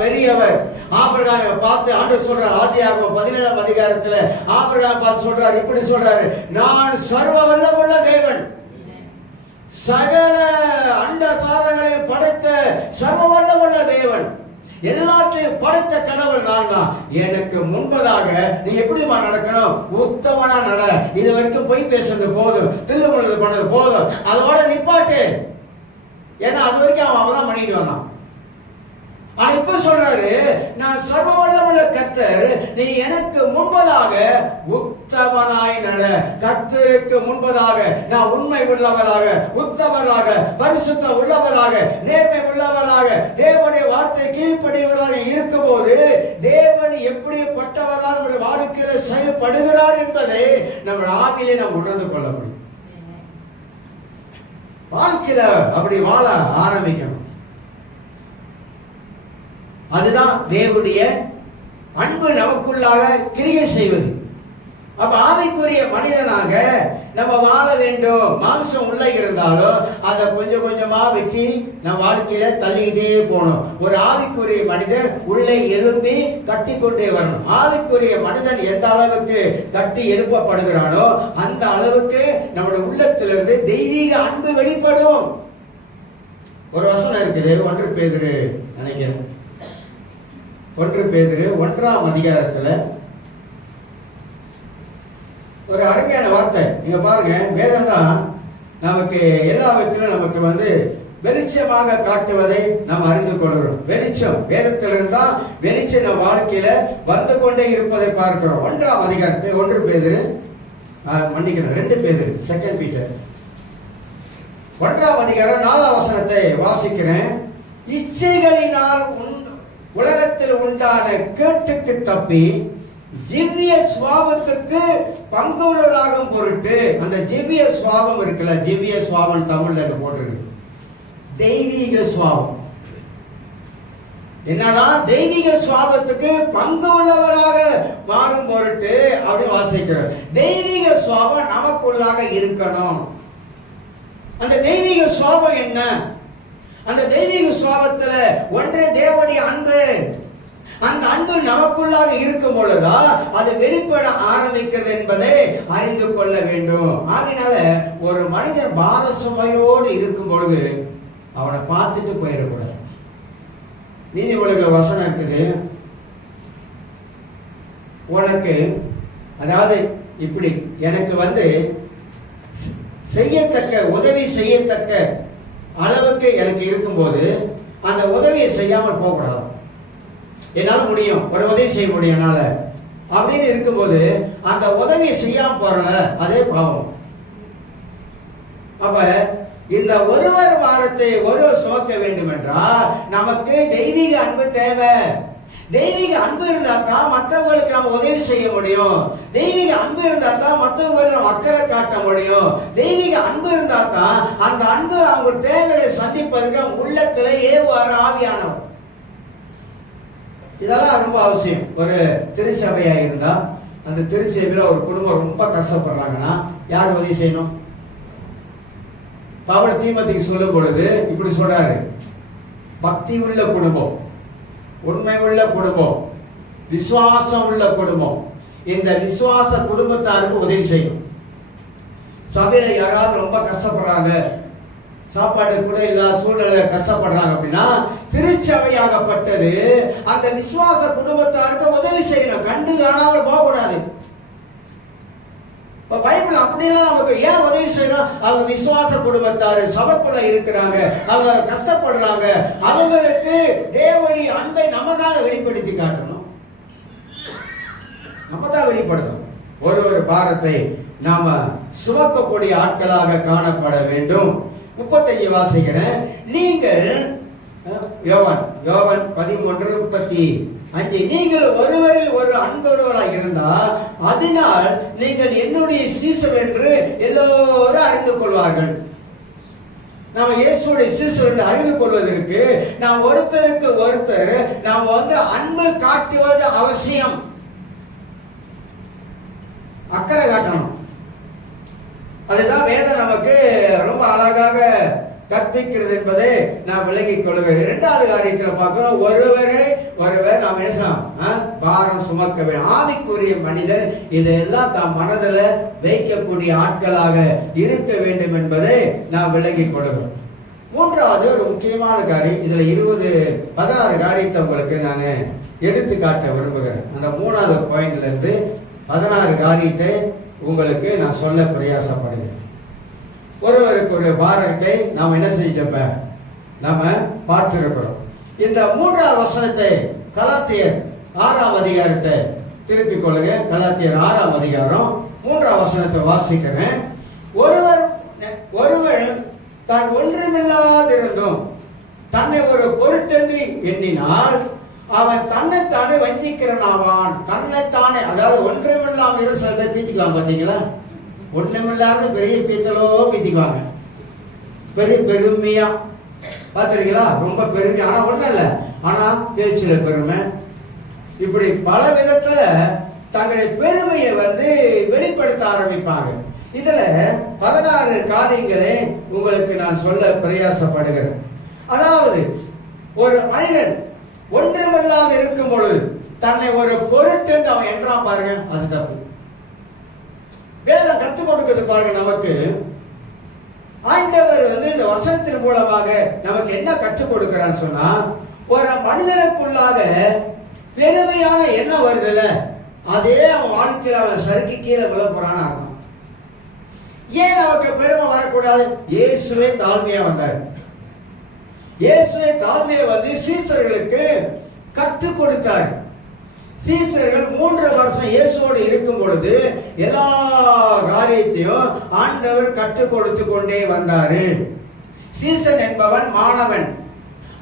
பெரியவர். ஆபிரகாமை பார்த்து ஆண்டவர் சொல்றார், ஆதியாகமம் 17ஆம் அதிகாரத்துல ஆபிரகாமை பார்த்து சொல்றாரு, இப்படி சொல்றாரு, நான் சர்வ வல்லமுள்ள தேவன், சகல அண்ட சாதங்களையும் படைத்த சர்வ வல்லமுள்ள தேவன், எல்லாத்தையும் படைத்த கடவுள் நான் தான். எனக்கு முன்பதாக நீ எப்படிமா நடக்கணும், உத்தமனா நட. இது வரைக்கும் போய் பேசுறது போதும், தில்லுமுள்ளது பண்ணது போதும், அதோட நிப்பாட்டு. ஏன்னா அது வரைக்கும் அவன் தான் பண்ணிட்டு வந்தான். ஆனா இப்ப சொல்றாரு, நான் சர்வ வல்லமுள்ள கர்த்தர், நீ எனக்கு முன்பதாக உத்தமனாய் நட. கர்த்தருக்கு முன்பதாக நான் உண்மை உள்ளவராக, உத்தமராக, பரிசுத்த உள்ளவராக, நேர்மை உள்ளவராக, தேவனுடைய வார்த்தை கீழ்ப்படியவராக இருக்கும் போது தேவன் எப்படிப்பட்டவராக நம்முடைய வாழ்க்கையில செயல்படுகிறார் என்பதை நம்ம ஆவிலே நாம் உணர்ந்து கொள்ள முடியும். வாழ்க்கையில அப்படி வாழ ஆரம்பிக்கணும். அதுதான் தேவனுடைய அன்பு நமக்குள்ளாக கிரியை செய்வது. அப்ப ஆவிக்குரிய மனிதனாக நம்ம வாழ வேண்டும். மாம்சம் உள்ள இருந்தாலும் அதை கொஞ்சம் கொஞ்சமா வெட்டி நம்ம வாழ்க்கையில தள்ளிக்கிட்டே போகணும். ஒரு ஆவிக்குரிய மனிதன் உள்ளே எழும்பி கட்டி கொண்டே வரணும். ஆவிக்குரிய மனிதன் எந்த அளவுக்கு கட்டி எழுப்பப்படுகிறானோ அந்த அளவுக்கு நம்முடைய உள்ளத்திலிருந்து தெய்வீக அன்பு வெளிப்படும். ஒரு வசனம் இருக்குது, 1 பேதுரு நினைக்கிறேன், 1 பேதுரு 1ஆம் அதிகாரத்துல ஒரு அருமையான வார்த்தை. நீங்க பாருங்க, வேதம் தான் நமக்கு எல்லா விதத்திலும் நமக்கு வெளிச்சமாக காட்டுவதை நாம் அறிந்து கொள்கிறோம். வெளிச்சம் வேதத்திலிருந்து தான் வெளிச்சம் நம்ம வாழ்க்கையில வந்து கொண்டே இருப்பதை பார்க்கிறோம். 1ஆம் அதிகாரம் 1 பேதுரு, மன்னிக்கணும் 2 பேதுரு, 2 பீட்டர் 1ஆம் அதிகாரம் 4ஆம் வசனத்தை வாசிக்கிறேன். இச்சைகளினால் உலகத்தில் உண்டான கேட்டுக்கு தப்பி ஜீவிய சுவாபத்துக்கு பங்குள்ளதாகும் பொருட்டு, அந்த ஜீவிய சுவாபம் இருக்குல்ல, ஜீவிய சுவாபம் தமிழ்ல போட்டிருக்கு, தெய்வீக சுவாபம். என்னதான் தெய்வீக சுவாபத்துக்கு பங்கு உள்ளவராக மாறும் பொருட்டு அப்படி வாசிக்கிறார். தெய்வீக சுவாபம் நமக்குள்ளாக இருக்கணும். அந்த தெய்வீக சுவாபம் என்ன? அந்த தெய்வீக சுவாபத்துல ஒன்றே தேவனுடைய அன்பு. அந்த அன்பு நமக்குள்ளாக இருக்கும் பொழுதா அது வெளிப்பட ஆரம்பிக்கிறது என்பதை அறிந்து கொள்ள வேண்டும். ஆகையினால ஒரு மனிதன் பார சுமையோடு இருக்கும் பொழுது அவனை பார்த்துட்டு போயிடக்கூடாது. நீதிமொழிகள் வசனம் இருக்குது, உனக்கு அதாவது இப்படி எனக்கு செய்யத்தக்க உதவி செய்யத்தக்க அளவுக்கு எனக்கு இருக்கும்போது அந்த உதவியை செய்யாமல் போகக்கூடாது. என்னால் முடியும், ஒரு உதவி செய்ய முடியும் என்னால அப்படின்னு இருக்கும்போது அந்த உதவியை செய்யாம போறல, அதே பாவம். அப்ப இந்த ஒருவர் வாரத்தை ஒருவர் சுமக்க வேண்டும் என்றால் நமக்கு தெய்வீக அன்பு தேவை. தெய்வீக அன்பு இருந்தா தான் மற்றவங்களுக்கு நம்ம உதவி செய்ய முடியும். தெய்வீக அன்பு இருந்தா தான் மற்றவங்களுக்கு நம்ம அக்கறை காட்ட முடியும். தெய்வீக அன்பு இருந்தா தான் அந்த அன்பு அவங்க தேவைகளை சந்திப்பதற்கு அவங்க உள்ளத்துல ஏவாறு ஆவியானவர். இதெல்லாம் ரொம்ப அவசியம். ஒரு திருச்சபையா இருந்தா அந்த திருச்சபையில ஒரு குடும்பம் ரொம்ப கஷ்டப்படுறாங்கன்னா யார் உதவி செய்யணும்? பவுல் தீமோத்தேயுக்கு சொல்லும் பொழுது இப்படி சொல்றாரு, பக்தி உள்ள குடும்பம், உண்மை உள்ள குடும்பம், விசுவாசம் உள்ள குடும்பம், இந்த விசுவாச குடும்பத்தாருக்கு உதவி செய்யும். சபையில யாராவது ரொம்ப கஷ்டப்படுறாங்க, சாப்பாடு கூட இல்லாத சூழ்நிலை கஷ்டப்படுறாங்க அப்படின்னா திருச்சபையாகப்பட்டது அந்த விசுவாச குடும்பத்தாருக்கு உதவி செய்யணும். கண்டு காணாமல் போகக்கூடாது. பைபிள் அப்படியெல்லாம் நமக்கு ஏன் உதவி செய்யணும்? அவங்க விசுவாச குடும்பத்தாரு சபைக்குள்ள இருக்கிறாங்க, அவங்க கஷ்டப்படுறாங்க, அவங்களுக்கு தேவனுடைய அன்பை நம்ம தான் வெளிப்படுத்தி காட்டணும். நம்ம தான் வெளிப்படுத்தணும். ஒரு பாரத்தை நாம சுமக்கக்கூடிய ஆட்களாக காணப்பட வேண்டும். 35 வாசிக்கிறேன். நீங்கள் யோவான் 13:35 நீங்கள் ஒருவரில் ஒரு அன்புள்ளவராய் இருந்தால் அதனால் நீங்கள் என்னுடைய சீசர் என்று எல்லோரும் அறிந்து கொள்வார்கள். நாம் இயேசுடைய சீசர் என்று அறிந்து கொள்வதற்கு நாம் ஒருத்தருக்கு ஒருத்தர் நாம் அன்பு காட்டுவது அவசியம். அக்கறை காட்டணும். அதுதான் வேதம் நமக்கு ரொம்ப அழகாக கற்பிக்கிறது என்பதை நான் விளங்கிக் கொள்கிறேன். 2வது காரியத்தில் பார்க்கிறோம், ஒருவர் நாம் என்ன பாரம் சுமக்க வேண்டும். ஆவிக்குரிய மனிதன் இதெல்லாம் தாம் மனதில் வைக்கக்கூடிய ஆட்களாக இருக்க வேண்டும் என்பதை நான் விளங்கிக் கொள்கிறோம். 3வது ஒரு முக்கியமான காரியம், இதுல 16 காரியத்தை உங்களுக்கு நான் எடுத்து காட்ட விரும்புகிறேன். அந்த 3வது பாயிண்ட்ல இருந்து 16 காரியத்தை உங்களுக்கு நான் சொல்ல பிரயாசப்படுகிறேன். ஒருவருக்கு ஒரு பாரத்தை நாம் என்ன செஞ்சிட்டப்ப நாம பார்த்திருக்கிறோம். இந்த 3வது வசனத்தை கலாத்தியர் 6ஆம் அதிகாரத்தை திருப்பிக் கொள்ளுங்க. கலாத்தியர் 6ஆம் அதிகாரம் 3வது வசனத்தை வாசிக்கிறேன். ஒருவர் தான் ஒன்றுமில்லாதிருந்தும் தன்னை ஒரு பொருட்டென்று எண்ணினால் அவன் தன்னைத்தானே வஞ்சிக்கிறனாவான். தன்னைத்தானே, அதாவது ஒன்றுமில்லாமல் சில பேர் பீத்திக்குவாங்க. பார்த்தீங்களா? ஒன்றுமில்லாத பெரிய பீத்தலோ பீத்திக்குவாங்க, பெரிய பெருமையா. பார்த்துருக்கீங்களா? ரொம்ப பெருமையா, ஆனா ஒன்றும் இல்லை, ஆனா பேச்சுல பெருமை. இப்படி பல விதத்துல தங்களுடைய பெருமையை வெளிப்படுத்த ஆரம்பிப்பாங்க. இதுல 16 காரியங்களை உங்களுக்கு நான் சொல்ல பிரயாசப்படுகிறேன். அதாவது ஒரு மனிதன் ஒன்றுமில்லாத இருக்கும் பொழுது தன்னை ஒரு பொருட்டு அவன் என்றான் பாருங்க, அது தப்பு. வேதம் கத்துக் கொடுக்கிறது பாருங்க. நமக்கு ஆண்டவர் இந்த வசனத்தின் மூலமாக நமக்கு என்ன கற்றுக் கொடுக்கிறான்னு சொன்னா, ஒரு மனிதனுக்குள்ளாக பெருமையான எண்ணம் வருதுல்ல, அதே அவன் வாழ்க்கையில் அவன் சறுக்கி கீழே விழ போறான்னு அர்த்தம். ஏன் நமக்கு பெருமை வரக்கூடாது? இயேசுவே தாழ்மையா வந்தார். இயேசுவே தாழ்மையை சீசர்களுக்கு கற்றுக் கொடுத்தார். சீசர்கள் 3 வருஷம் இயேசுவோடு இருக்கும் பொழுது எல்லா காரியத்தையும் ஆண்டவர் கற்றுக் கொடுத்து கொண்டே வந்தாரு. சீசன் என்பவன் மாணவன்,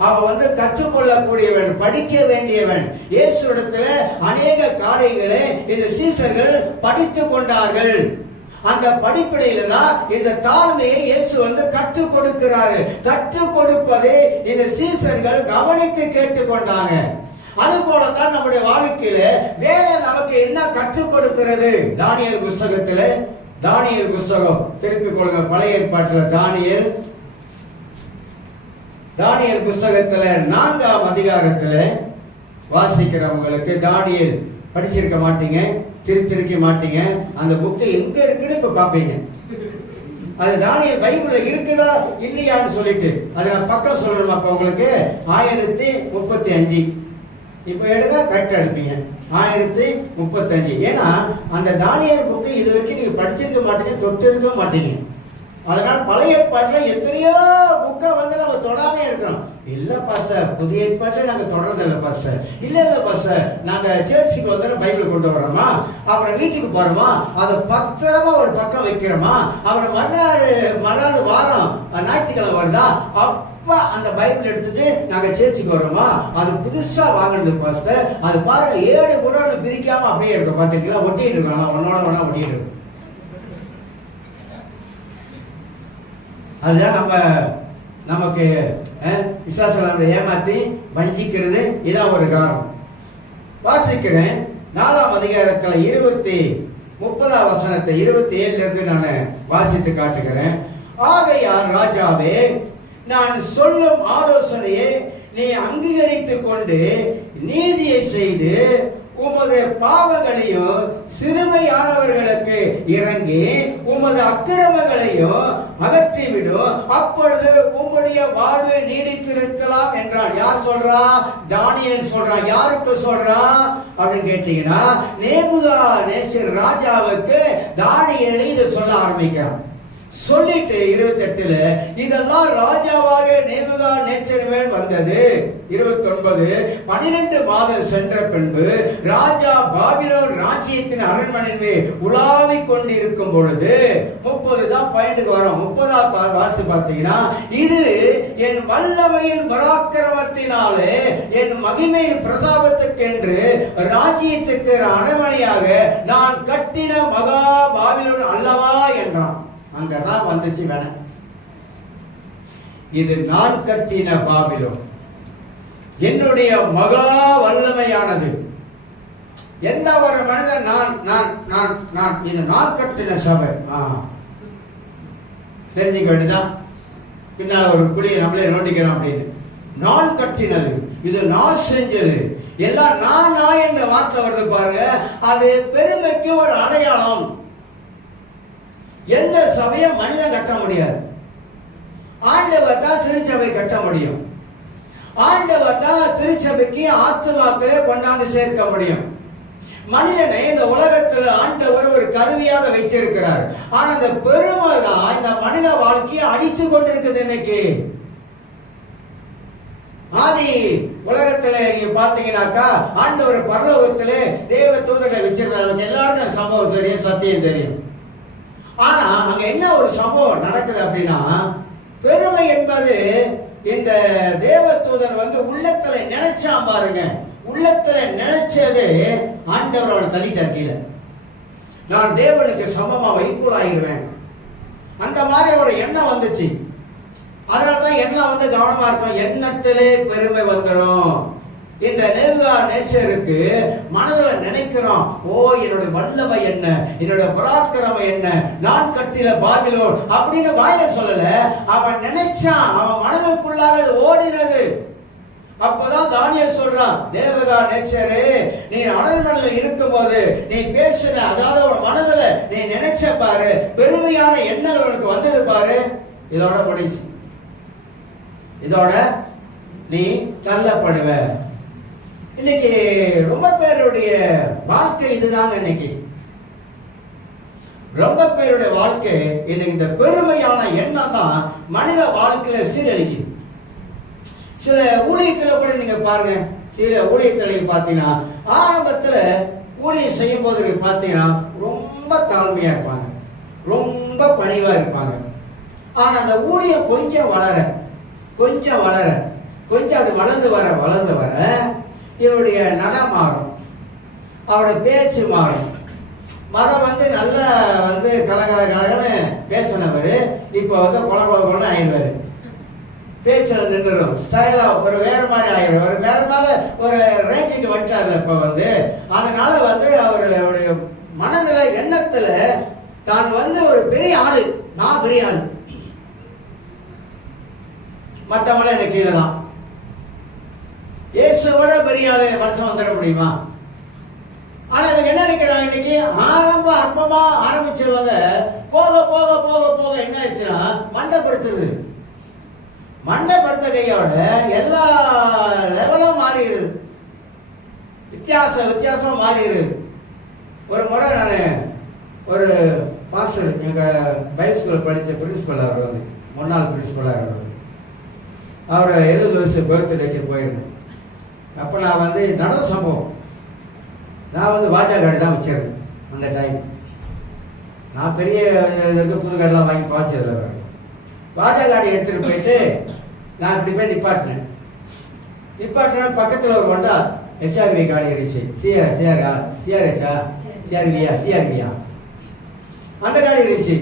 அவன் கற்றுக்கொள்ளக்கூடியவன், படிக்க வேண்டியவன். இயேசுவிடத்துல அநேக காரியங்களை இந்த சீசர்கள் படித்து கொண்டார்கள். அந்த படிப்படையில தான் இந்த தாழ்மையை இயேசு கற்றுக் கொடுக்கிறாரு. கற்றுக் கொடுப்பதை இந்த சீசர்கள் கவனித்து கேட்டுக்கொண்டாங்க. அது போலதான் நம்முடைய வாழ்க்கையில வேதம் நமக்கு என்ன கற்றுக் கொடுக்கிறது? தானியேல் புஸ்தகம் திருப்பிக் கொள்ளுங்க. பழைய ஏற்பாட்டுல தானியேல் புஸ்தகத்துல 4ஆம் அதிகாரத்துல வாசிக்கிறவங்களுக்கு, தானியேல் படிச்சிருக்க மாட்டீங்க, திருப்பிருக்க மாட்டீங்க, அந்த புக்கு எங்க இருக்குன்னு இப்ப பாப்பீங்க. அது தானியேல் பைபிள்ல இருக்குதா இல்லையான்னு சொல்லிட்டு அதை நான் பக்கம் சொல்லணுமா? அப்ப உங்களுக்கு 1035 இப்ப எடுங்க, கரெக்டா எடுப்பீங்க. 1035. ஏன்னா அந்த தானியேல் புக்கு இது வரைக்கும் நீங்க படிச்சிருக்க மாட்டீங்க, தொட்டு இருக்க மாட்டீங்க. அதனால பழைய ஏற்பாட்டுல எத்தனையோ புக்கை நம்ம தொடாமே இருக்கிறோம். இல்ல பாஸ்டர், புதிய ஏற்பாட்டுல நாங்க தொடர்றது இல்லை பாஸ்டர். இல்ல பாஸ்டர், நாங்க சர்ச்சுக்கு பைபிள் கொண்டு வரோமா, அப்புறம் வீட்டுக்கு போறோமா, அதை பத்திரமா ஒரு பக்கம் வைக்கிறோமா, அப்புறம் மறுநாள் வாரம் ஞாயிற்றுக்கிழமை வருதா, அப்ப அந்த பைபிள் எடுத்துட்டு நாங்க சர்ச்சுக்கு வரோமா, அது புதுசா வாங்கினது பாஸ்டர். அது பாருங்க, 7 கூட பிரிக்காம அப்படியே இருக்கும். பாத்தீங்களா? ஒட்டிட்டு இருக்கோம், ஒன்னோட ஒன்னா ஒட்டிட்டு இருக்கும். அதுதான் நமக்கு விசுவாசத்தை ஏமாத்தி வஞ்சிக்கிறது. இதான் ஒரு காரணம். வாசிக்கிறேன் 4ஆம் அதிகாரத்துல 30ஆம் வசனத்தை 27 இருந்து நான் வாசித்து காட்டுகிறேன். ஆகையால் ராஜாவே, நான் சொல்லும் ஆலோசனையை நீ அங்கீகரித்துக் கொண்டு நீதியை செய்து உமது பாவங்களையும் சிறுமையானவர்களுக்கு இறங்கி உமது அக்கிரமங்களையும் அகற்றிவிடும், அப்பொழுது உம்முடைய வாழ்வை நீடித்திருக்கலாம் என்றான். யார் சொல்றா? தானியேல் சொல்றான். யாருக்கு சொல்றான் அப்படின்னு கேட்டீங்கன்னா, நேபுகாத்நேச்சர் ராஜாவுக்கு தானியேல் இதை சொல்ல ஆரம்பிக்கிறான். சொல்லிட்டு 28ல இதெல்லாம் ராஜாவாக நேபுகாத்நேச்சர் மேல் வந்தது. 29 12 மாதம் சென்ற பின்பு ராஜா பாபிலோன் ராஜ்யத்தின் அரண்மனையிலே உலாவிக் கொண்டு இருக்கும் பொழுது 30 தான் பாயிண்ட்டுக்கு வரும். 30ஆம் வாசி பார்த்தீங்கன்னா, இது என் வல்லமையின் பராக்கிரமத்தினாலே என் மகிமையின் பிரசாபத்துக்கென்று ராஜ்யத்துக்கு அரண்மனையாக நான் கட்டின மகா பாபிலோன் அல்லவா என்றான். அங்கதான் வந்துச்சு வேண. இது நான் கட்டின பாபிலோன், என்னுடைய மகா வல்லமையானது. எந்த ஒரு மனிதன் நான் நான் நான் நான் இது நான் கட்டின சபை தெரிஞ்சுக்க வேண்டியதான். பின்னால் ஒரு குழியை நம்மளே நோண்டிக்கிறோம் அப்படின்னு. நான் கட்டினது, இது நான் செஞ்சது, எல்லாம் நான் என்ற வார்த்தை வருது பாருங்க. அது பெருமைக்கு ஒரு அடையாளம். எந்த சபையை மனிதன் கட்ட முடியாது. ஆண்டவர் தான் திருச்சபை கட்ட முடியும். ஆண்டவர் தான் திருச்சபைக்கு ஆத்துமாக்களே கொண்டாந்து சேர்க்க முடியும். மனிதனை இந்த உலகத்தில் ஆண்டவர் ஒரு கருவியாக வச்சிருக்கிறார். ஆனா அந்த பெருமை தான் இந்த மனித வாழ்க்கையை அடிச்சு கொண்டிருக்குது. இன்னைக்கு ஆதி உலகத்துல நீங்க பாத்தீங்கன்னாக்கா, ஆண்டவர் பரலோகத்திலே தேவ தூதர்களை வச்சிருந்தார். எல்லாருக்கும் சம்பவம் தெரியும், சத்தியம் தெரியும். ஆனா அங்க என்ன ஒரு சம்பவம் நடக்குது அப்படின்னா, பெருமை என்பது இந்த தேவ தூதன் உள்ளத்துல நினைச்சான் பாருங்க. உள்ளத்துல நினைச்சது ஆண்டவர் அவனை தள்ளிட்டார் கீழே. நான் தேவனுக்கு சமமா ஈக்குவல் ஆகிருவேன், அந்த மாதிரி ஒரு எண்ணம் வந்துச்சு. அதனால்தான் எண்ணம் கவனமா இருக்கும். எண்ணத்திலே பெருமை வந்துடும். இந்த நேபுகாத்நேச்சருக்கு மனதுல நினைக்கிறோம், ஓ என்னோட வல்லமை என்ன, என்னோட பராக்கிரமம் என்ன, நான் கட்டில பாபிலோன் அப்படின்னு வாயில சொல்லல. அவன் நினைச்சான், அவன் மனதுக்குள்ளாக அது ஓடினது. அப்பதான் தானியேல் சொல்றான், நேபுகாத்நேச்சரே, நீ அரண்மனையில் இருக்கும் போது நீ பேசுன, அதாவது உன் மனதுல நீ நினைச்ச பாரு, பெருமையான எண்ணங்கள் உனக்கு வந்தது பாரு, இதோட முடிஞ்சு, இதோட நீ தள்ளப்படுவ. இன்னைக்கு ரொம்ப பேருடைய வாழ்க்கை இதுதாங்க. இன்னைக்கு ரொம்ப பேருடைய வாழ்க்கை இன்னைக்கு இந்த பெருமையான எண்ணம் தான் மனித வாழ்க்கையில சீரழிக்குது. சில ஊழியத்துல கூட நீங்க பாருங்க, சில ஊழியத்துல பாத்தீங்கன்னா, ஆரம்பத்துல ஊழியம் செய்யும் போது பாத்தீங்கன்னா ரொம்ப தாழ்மையா இருப்பாங்க, ரொம்ப பணிவா இருப்பாங்க. ஆனா அந்த ஊழியம் கொஞ்சம் வளர கொஞ்சம் அப்படி வளர்ந்து வர இவருடைய நடம் மாறும், அவருடைய பேச்சு மாறும். மதம் நல்லா கலகலன்னு பேசினவர் இப்போ கொலை ஆயிடுவாரு. பேச்சுல நின்றுடும், ஸ்டைலா ஒரு வேற மாதிரி ஆயிடும், ஒரு வேற மாதிரி ஒரு ரேஞ்சுக்கு வந்துட்டார்ல இப்போ அதனால அவருடைய மனதுல எண்ணத்துல தான் ஒரு பெரிய ஆளு, நான் பெரிய ஆளு, மற்றவங்கள எனக்கு கீழே தான். இயேசுவோட பெரிய ஆளு மனுஷன் வந்துட முடியுமா? ஆனா இவங்க என்ன நினைக்கிறாங்க, இன்னைக்கு அற்பமா ஆரம்பிச்சவங்க போக போக போக போக என்ன ஆயிடுச்சுன்னா மண்டப்படுத்துறது. மண்டப்படுத்த கையோட எல்லா லெவலும் மாறிடுது, வித்தியாசமா மாறிடுது. ஒரு முறை நான் ஒரு பாஸ்டர், எங்க பைபிள் ஸ்கூல்ல படிச்ச பிரின்சிபல், அவர் முன்னாள் பிரின்சிபலாக அவர் 70 வயசு பர்த்டேக்கு போயிருந்தேன். அப்போ நான் நடந்த சம்பவம், நான் வாஜா காடி தான் வச்சிருந்தேன் அந்த டைம். நான் பெரிய புது கார்டெலாம் வாங்கி பாய்ச்சதில்லை. வாஜா காடி எடுத்துகிட்டு போயிட்டு நான் இப்படி போய் நிப்பாட்டினேன். பக்கத்தில் ஒரு வண்டா HRV காடி இருந்துச்சு. சிஆர்வியா அந்த காடி இருந்துச்சு.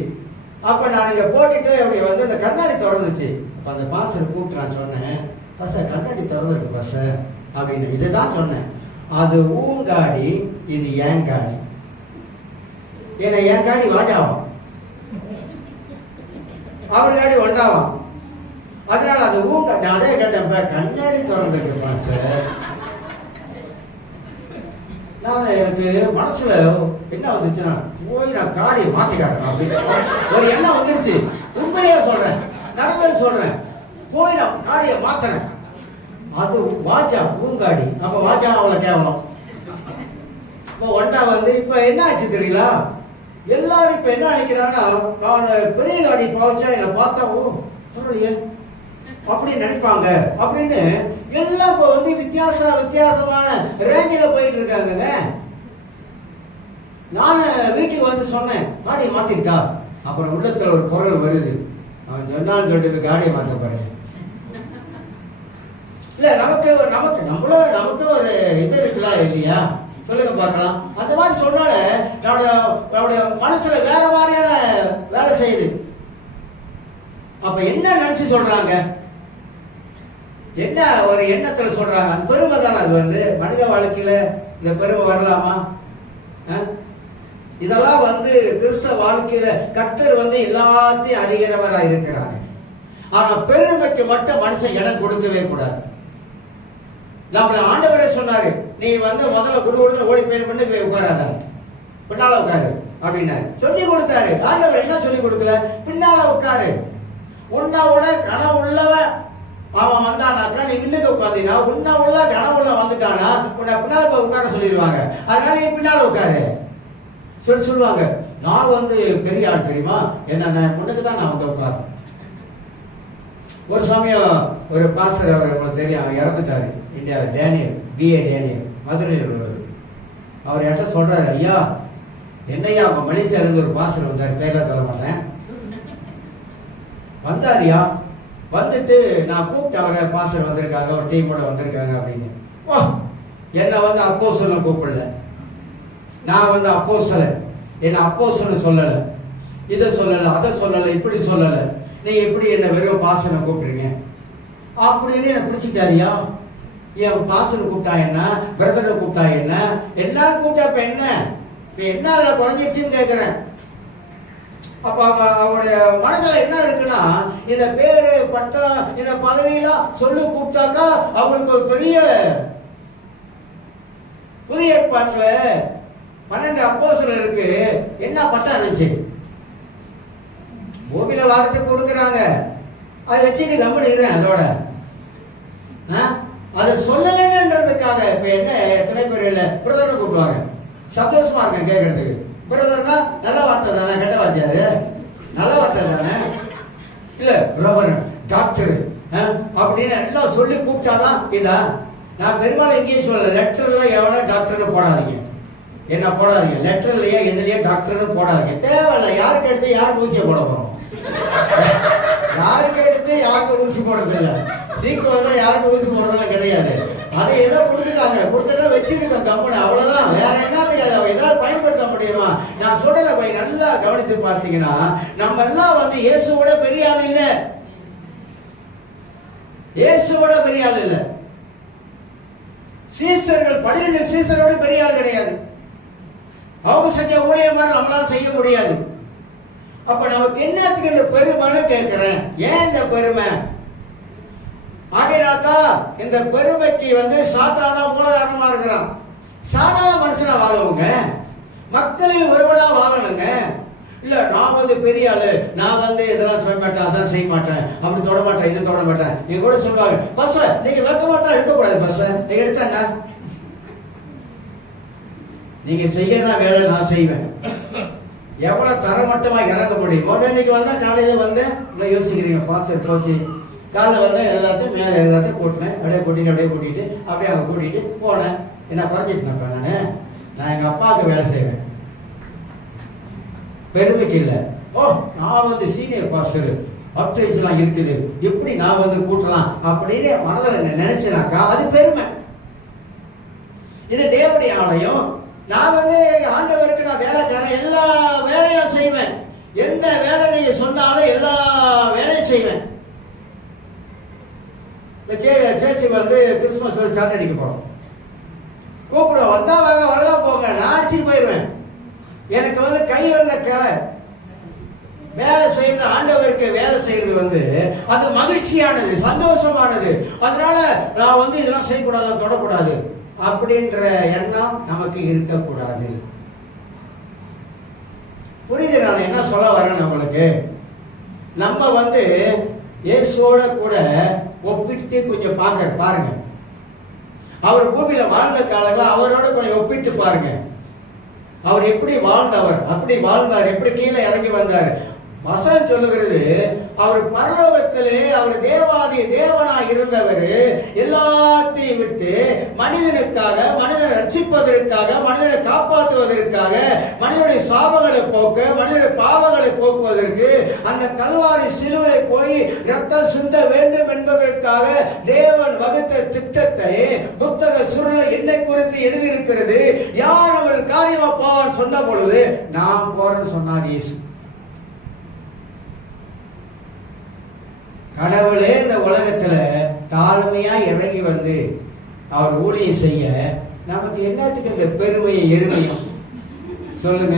அப்போ நான் இங்கே போட்டுட்டு அப்படி அந்த கண்ணாடி திறந்துச்சு. அப்போ அந்த பாஸ்டர் கூப்பிட்டு நான் சொன்னேன், பாஸ்டர் கண்ணாடி திறந்துருக்கு பாஸ்டர் அப்படின்னு. இதுதான் சொன்னேன், அது ஊன் காடி, இது ஏன் காடி. ஏன்னா என் காடி வாஜாவாம், அவர் காடி ஒண்டாவாம். அதனால அது ஊன் காடி. நான் அதே கேட்டேன், கண்ணாடி திறந்துருக்கு பாஸ்டர். நான் எனக்கு மனசுல என்ன வந்துச்சுன்னா, போய் நான் காடியை மாத்தி காட்டுறேன் அப்படின்னு ஒரு எண்ணம் வந்துருச்சு. உண்மையா சொல்றேன், நடந்தது சொல்றேன். போய் நான் காடியை மாத்துறேன். அது வாஜா பூங்காடி. அப்ப வாஜா அவளை கேவலம். ஒண்டா இப்ப என்ன ஆச்சு தெரியுங்களா? எல்லாரும் இப்ப என்ன நினைக்கிறாங்கன்னா, நான் பெரிய காடி பாவச்சா என்னை பார்த்தா ஓ பரவாயில்லையே அப்படி நினைப்பாங்க அப்படின்னு எல்லாம் இப்ப வித்தியாசமான ரேஞ்சில போயிட்டு இருக்காங்க. நானும் வீட்டுக்கு வந்து சொன்னேன், காடியை மாத்திருக்கா. அப்புறம் உள்ளத்துல ஒரு குரல் வருது, அவன் சொன்னான்னு சொல்லிட்டு காடியை மாத்த பாரு. இல்ல நமக்கு நமக்கு நம்மளும் நமக்கு ஒரு இது இருக்கலாம் இல்லையா? சொல்லுங்க பார்க்கலாம். அந்த மாதிரி சொன்னால நம்முடைய மனசுல வேற மாதிரியான வேலை செய்யுது. அப்ப என்ன நினைச்சு சொல்றாங்க, என்ன ஒரு எண்ணத்துல சொல்றாங்க? அது பெருமை தானே. அது வந்து மனித வாழ்க்கையில இந்த பெருமை வரலாமா? இதெல்லாம் வந்து கிறிஸ்தவ வாழ்க்கையில கர்த்தர் வந்து எல்லாத்தையும் அறிகிறவரா இருக்கிறாங்க. ஆனா பெருமைக்கு மட்டும் மனுஷன் இடம் கொடுக்கவே கூடாது. நம்மள ஆண்டவரே சொன்னாரு, நீ வந்து முதல்ல குடுகுடுன்னு ஓடி போய் உட்காராத, பின்னால உட்காரு அப்படின்னாரு. சொல்லி கொடுத்தாரு. ஆண்டவர் என்ன சொல்லி கொடுக்கல? பின்னால உட்காரு. உன்னோட கனவு உள்ளவ அவன் வந்தானாக்கா நீ முன்னுக்கு உட்காந்தீங்கன்னா, உன்ன உள்ள கனவுள்ள வந்துட்டானா உன்னை பின்னால போய் உட்கார சொல்லிடுவாங்க. அதனால நீ பின்னால உட்காரு சொல்லுவாங்க. நான் வந்து பெரிய ஆள் தெரியுமா, என்ன முன்னுக்கு தான் நான் வந்து உட்காரேன். ஒரு சமயம் ஒரு பாஸ்டர், அவர் உங்களுக்கு தெரியும், இறந்துட்டாரு இந்தியாவில், டேனியல், பிஏ டேனியல், மதுரையில் உள்ளவர். அவர் என்கிட்ட சொல்றாரு, ஐயா என்னையா அவங்க மலேசியால இருந்து ஒரு பாஸ்டர் வந்தார், பேர்ல சொல்ல மாட்டேன், வந்தாரியா, வந்துட்டு நான் கூப்பிட்டு அவரை, பாஸ்டர் வந்திருக்காங்க, ஒரு டீமோட வந்திருக்காங்க அப்படின்னு. ஓ, என்னை வந்து அப்போஸ்தலன் கூப்பிடல, நான் வந்து அப்போஸ்தலன், என்ன அப்போஸ்தலன் சொல்லலை, இதை சொல்லலை, அதை சொல்லலை, இப்படி சொல்லலை, நீங்க எப்படி என்ன வெறும் பாஸ்டரை கூப்பிடுறீங்க அப்படின்னு என்ன பிடிச்சிட்டாரியா. என் பாஸ்டர் கூப்பிட்டா என்ன, பிரதரை கூப்பிட்டா என்ன, எல்லாரும் கூப்பிட்டா இப்ப என்ன, இப்ப என்ன அதுல குறைஞ்சிருச்சுன்னு கேட்கிறேன். அப்ப அவருடைய மனசுல என்ன இருக்குன்னா, இந்த பேரு பட்டம் இந்த பதவியெல்லாம் சொல்லி கூப்பிட்டாக்கா அவங்களுக்கு ஒரு பெரிய புதிய ஏற்பாட்டுல 12 அப்போஸ்தலருக்கு என்ன பட்டம் இருந்துச்சு, பூமியில வாரத்துக்கு கொடுக்குறாங்க, அதை வச்சுட்டு கம்பெனி இருக்கிறேன். அதோட அதை சொல்லலைன்றதுக்காக இப்ப என்ன எத்தனை பேர் இல்லை பிரதரை கூப்பிடுவாங்க, சந்தோஷமா இருக்கேன் கேட்கறதுக்கு. பிரதர்னா நல்ல வார்த்தை தானே, கெட்ட வார்த்தை? அது நல்ல வார்த்தை தானே. இல்ல பிரபர், டாக்டர் அப்படின்னு எல்லாம் சொல்லி கூப்பிட்டாதான் இதா. நான் பெரும்பாலும் எங்கேயும் சொல்லல, லெட்டர்ல எவனோ டாக்டர்னு போடாதீங்க, என்ன போடாதீங்க, லெட்டர்லயே இதுலயே டாக்டர்னு போடாதீங்க, தேவையில்லை. யாருக்கு எடுத்து யாருக்கு ஊசியை போட போறோம், யாருக்கு எடுத்து யாருக்கு ஊசி போடுறது இல்லை, சீக்கிரம் வந்தா யாருக்கு ஊசி போடுறதுலாம் கிடையாது. அதை ஏதோ கொடுத்துட்டாங்க, கொடுத்துட்டா வச்சிருக்கோம் கம்பெனி, அவ்வளவுதான். வேற என்னத்துக்கு ஏதாவது பயன்படுத்த முடியுமா? நான் சொல்றத போய் நல்லா கவனித்து பார்த்தீங்கன்னா, நம்ம எல்லாம் வந்து இயேசுவோட பெரிய ஆள் இல்ல, இயேசுவோட பெரிய ஆள் இல்ல. சீசர்கள் 12 சீசரோட பெரிய ஆள் கிடையாது. அவங்க செஞ்ச ஊழியம் மாதிரி நம்மளால செய்ய முடியாது. அப்ப நமக்கு என்னத்துக்கு இந்த பெருமைன்னு கேட்கிறேன். ஏன் இந்த பெருமை? ஆகையால்தான் இந்த பெருமைக்கு வந்து சாத்தானா மூல காரணமா இருக்கிறான். சாதாரண மனுஷனா வாழுவங்க, மக்களில் ஒருவனா வாழணுங்க. இல்ல நான் வந்து பெரிய ஆளு, நான் வந்து இதெல்லாம் சொல்ல மாட்டேன், அதான் செய்ய மாட்டேன், அப்படி தொட மாட்டேன், இது தொட மாட்டேன். நீங்க கூட சொல்லுவாங்க, பஸ் நீங்க வெக்க மாத்திரம் எடுக்கக்கூடாது, பஸ் நீங்க எடுத்தா நீங்க செய்யணும் வேலை நான் செய்வேன். எவ்வளவு தரமட்டமா இறங்க முடியும். இன்னைக்கு வந்தா காலையில வந்து யோசிக்கிறீங்க, பாஸ்டர் போச்சு காலைல வந்து எல்லாத்தையும் மேலே எல்லாத்தையும் கூட்டினேன், அப்படியே கூட்டிட்டு அப்படியே அவங்க கூட்டிட்டு போனேன். என்ன குறைஞ்சிட்டேன், நான் எங்க அப்பாவுக்கு வேலை செய்வேன், பெருமைக்கு இல்லை. ஓ நான் வந்து சீனியர் பாஸ்டர், அப்டேஜ் எல்லாம் இருக்குது, எப்படி நான் வந்து கூட்டலாம் அப்படின்னு மனதில் நினைச்சேனாக்கா அது பெருமை. இது தேவனுடைய ஆலயம், நான் வந்து ஆண்டவருக்கு நான் வேலைக்காரன், எல்லா வேலையும் செய்வேன், எந்த வேலை நீங்க சொன்னாலும் எல்லா வேலையும் செய்வேன். சேர்ச்சுக்கு வந்து கிறிஸ்துமஸ் சாட் அடிக்க போறோம், கூப்பிட வந்தா வாங்க, வரலாம் போங்க, நான் அடிச்சுட்டு போயிடுவேன். எனக்கு வந்து கை வந்த கலை வேலை செய்யறது, ஆண்டவருக்கு வேலை செய்யறது வந்து அது மகிழ்ச்சியானது, சந்தோஷமானது. அதனால நான் வந்து இதெல்லாம் செய்யக்கூடாது, தொடக்கூடாது அப்படின்ற எண்ணம் நமக்கு இருக்கக்கூடாது. புரியுது நான் என்ன சொல்ல வரேன்னு உங்களுக்கு? நம்ம வந்து இயேசுவோட கூட ஒப்பிட்டு கொஞ்சம் பாருங்க. அவர் பூமியில வாழ்ந்த காலங்கள் அவரோட கொஞ்சம் ஒப்பிட்டு பாருங்க. அவர் எப்படி வாழ்ந்தவர், அப்படி வாழ்ந்தார், எப்படி கீழே இறங்கி வந்தார். வசனம் சொல்லுகிறது, அவர் பரலோகத்திலே அவர் தேவாதி தேவனா இருந்தவர் எல்லாத்தையும் விட்டு மனிதனுக்காக, மனிதனை ரட்சிப்பதற்காக, மனிதனை காப்பாற்றுவதற்காக என்பதற்காக, மனிதனுடைய சாபங்களை போக்க, மனிதனுடைய பாவங்களை போக்குவதற்கு அந்த கல்வாரி சிலுவை போய் ரத்தம் சிந்த வேண்டும் என்பதற்காக தேவன் வகுத்த திட்டத்தை புத்தக சுருளை என்னை குறித்து எழுதியிருக்கிறது. யார் அவள் காரியமா போவான் சொன்ன பொழுது நான் போறேன்னு சொன்னார் இயேசு. கடவுளே இந்த உலகத்துல தாழ்மையா இறங்கி வந்து அவர் ஊழியம் செய்ய நமக்கு என்னத்துக்கு இந்த பெருமையை எருமையும் சொல்லுங்க.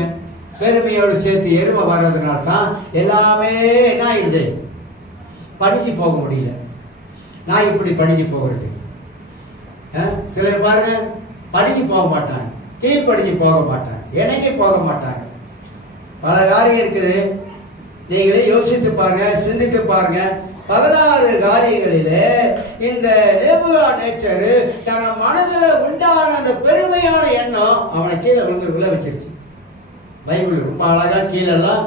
பெருமையோடு சேர்த்து எருமை வர்றதுனால தான் எல்லாமே என்ன ஆயிடுது, படிச்சு போக முடியல. நான் இப்படி படிச்சு போகிறது, சிலர் பாருங்க படிச்சு போக மாட்டாங்க, கீழ் படிச்சு போக மாட்டாங்க, இணைக்கு போக மாட்டாங்க. பல காரியம் இருக்குது. நீங்களே யோசித்து பாருங்க, சிந்தித்து பாருங்க. 16 காரியங்களிலே இந்த நேபுகாத்நேச்சர் தன் மனதில் உண்டான அந்த பெருமையான எண்ணம் அவனை கீழே விழ வச்சிருச்சு. பைபிள் ரொம்ப அழகா கீழெல்லாம்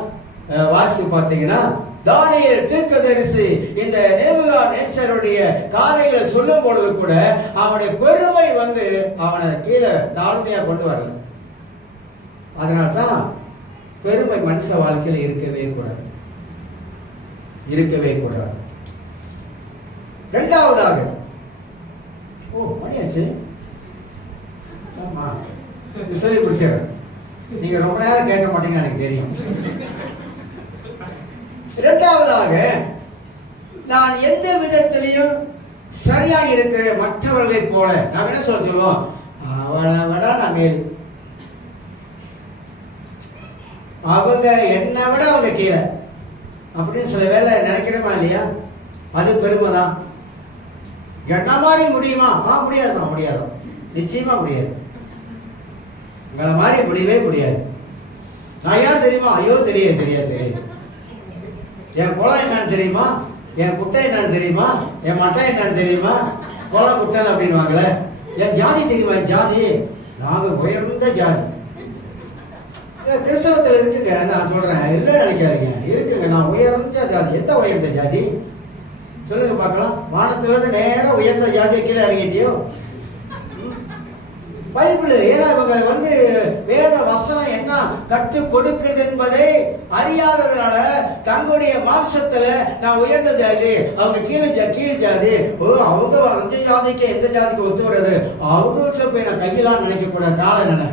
வாசித்து பார்த்தீங்கன்னா, தானியேல் தீர்க்கதரிசி இந்த நேபுகாத்நேச்சருடைய காரியங்களை சொல்லும் பொழுது கூட அவனுடைய பெருமை வந்து அவனை கீழே தாழ்மையா கொண்டு வரல. அதனால்தான் பெருமை மனுஷ வாழ்க்கையில் இருக்கவே கூடாது, இருக்கவே கூடாது. இரண்டாவதாக, மணியாச்சு, ஆமா சொல்லி கொடுத்துறேன். நீங்க ரொம்ப நேரம் கேட்க மாட்டீங்க எனக்கு தெரியும். இரண்டாவதாக, நான் எந்த விதத்திலையும் சரியா இருக்கிற மற்றவர்களை போல நாம் என்ன சொல்லுவோம், அவளை விட நான் மேல், அவங்க என்னை விட அவங்க கீழே அப்படின்னு சில வேலை நினைக்கிறோமா இல்லையா? அது பெருமை தான். என்ன மாதிரி முடியுமா? முடியாதான், முடியாதான், நிச்சயமா முடியாது. உங்களை மாதிரி முடியவே முடியாது. நான் யார் தெரியுமா? ஐயோ தெரியாது, தெரியாது, தெரியாது. என் குளம் என்னன்னு தெரியுமா? என் குட்டை என்னன்னு தெரியுமா? என் மட்டை என்னன்னு தெரியுமா? குளம் குட்டை அப்படின்னு வாங்கல. என் ஜாதி தெரியுமா? என் ஜாதி நாங்க உயர்ந்த ஜாதி. கிறிஸ்தவத்தில் இருக்குங்க, நான் சொல்றேன், இல்லை நினைக்காதீங்க, இருக்குங்க. நான் உயர்ந்த ஜாதி. எந்த உயர்ந்த ஜாதி சொல்லுங்க பார்க்கலாம். வானத்துல இருந்து நேரம் உயர்ந்த ஜாதியை கீழே இறங்கிட்டியோ? பைபிள். ஏன்னா இவங்க வந்து வேத வசனம் என்ன கற்று கொடுக்கிறது என்பதை அறியாததுனால தங்களுடைய மாம்சத்துல நான் உயர்ந்த ஜாதி, அவங்க கீழ் ஜாதி, அவங்க அந்த ஜாதிக்கு எந்த ஜாதிக்கு ஒத்து வர்றது, அவங்க வீட்டுல போய் நான் கையெல்லாம் நினைக்க கூடாது. காலை நினை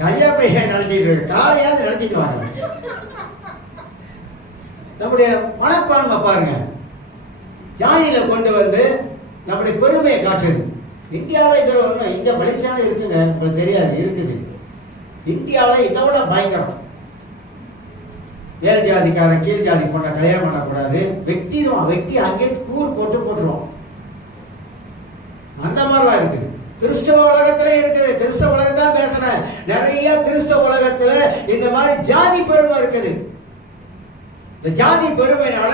கையா போய் நினைச்சிட்டு காலையாவது நினைச்சிட்டு வாங்க. நம்முடைய மனப்பான்மை பாருங்க, ஜாதியில கொண்டு வந்து நம்முடைய பெருமையை காட்டுது. இந்தியாவில் இதில் ஒன்றும் இங்கே பலிசான இருக்குங்க, உங்களுக்கு தெரியாது, இருக்குது. இந்தியாவில் இதோட பயங்கரம். மேல் ஜாதிக்காரன் கீழ் ஜாதி பொண்ணை கல்யாணம் பண்ணக்கூடாது, வெட்டிடுவான். வெட்டி அங்கே கூர் போட்டுருவோம். அந்த மாதிரிலாம் இருக்குது. கிறிஸ்தவ உலகத்துல இருக்குது. கிறிஸ்தவ உலகத்தான் பேசுறேன். நிறைய கிறிஸ்தவ உலகத்துல இந்த மாதிரி ஜாதி பெருமை இருக்குது. இந்த ஜாதி பெருமைனால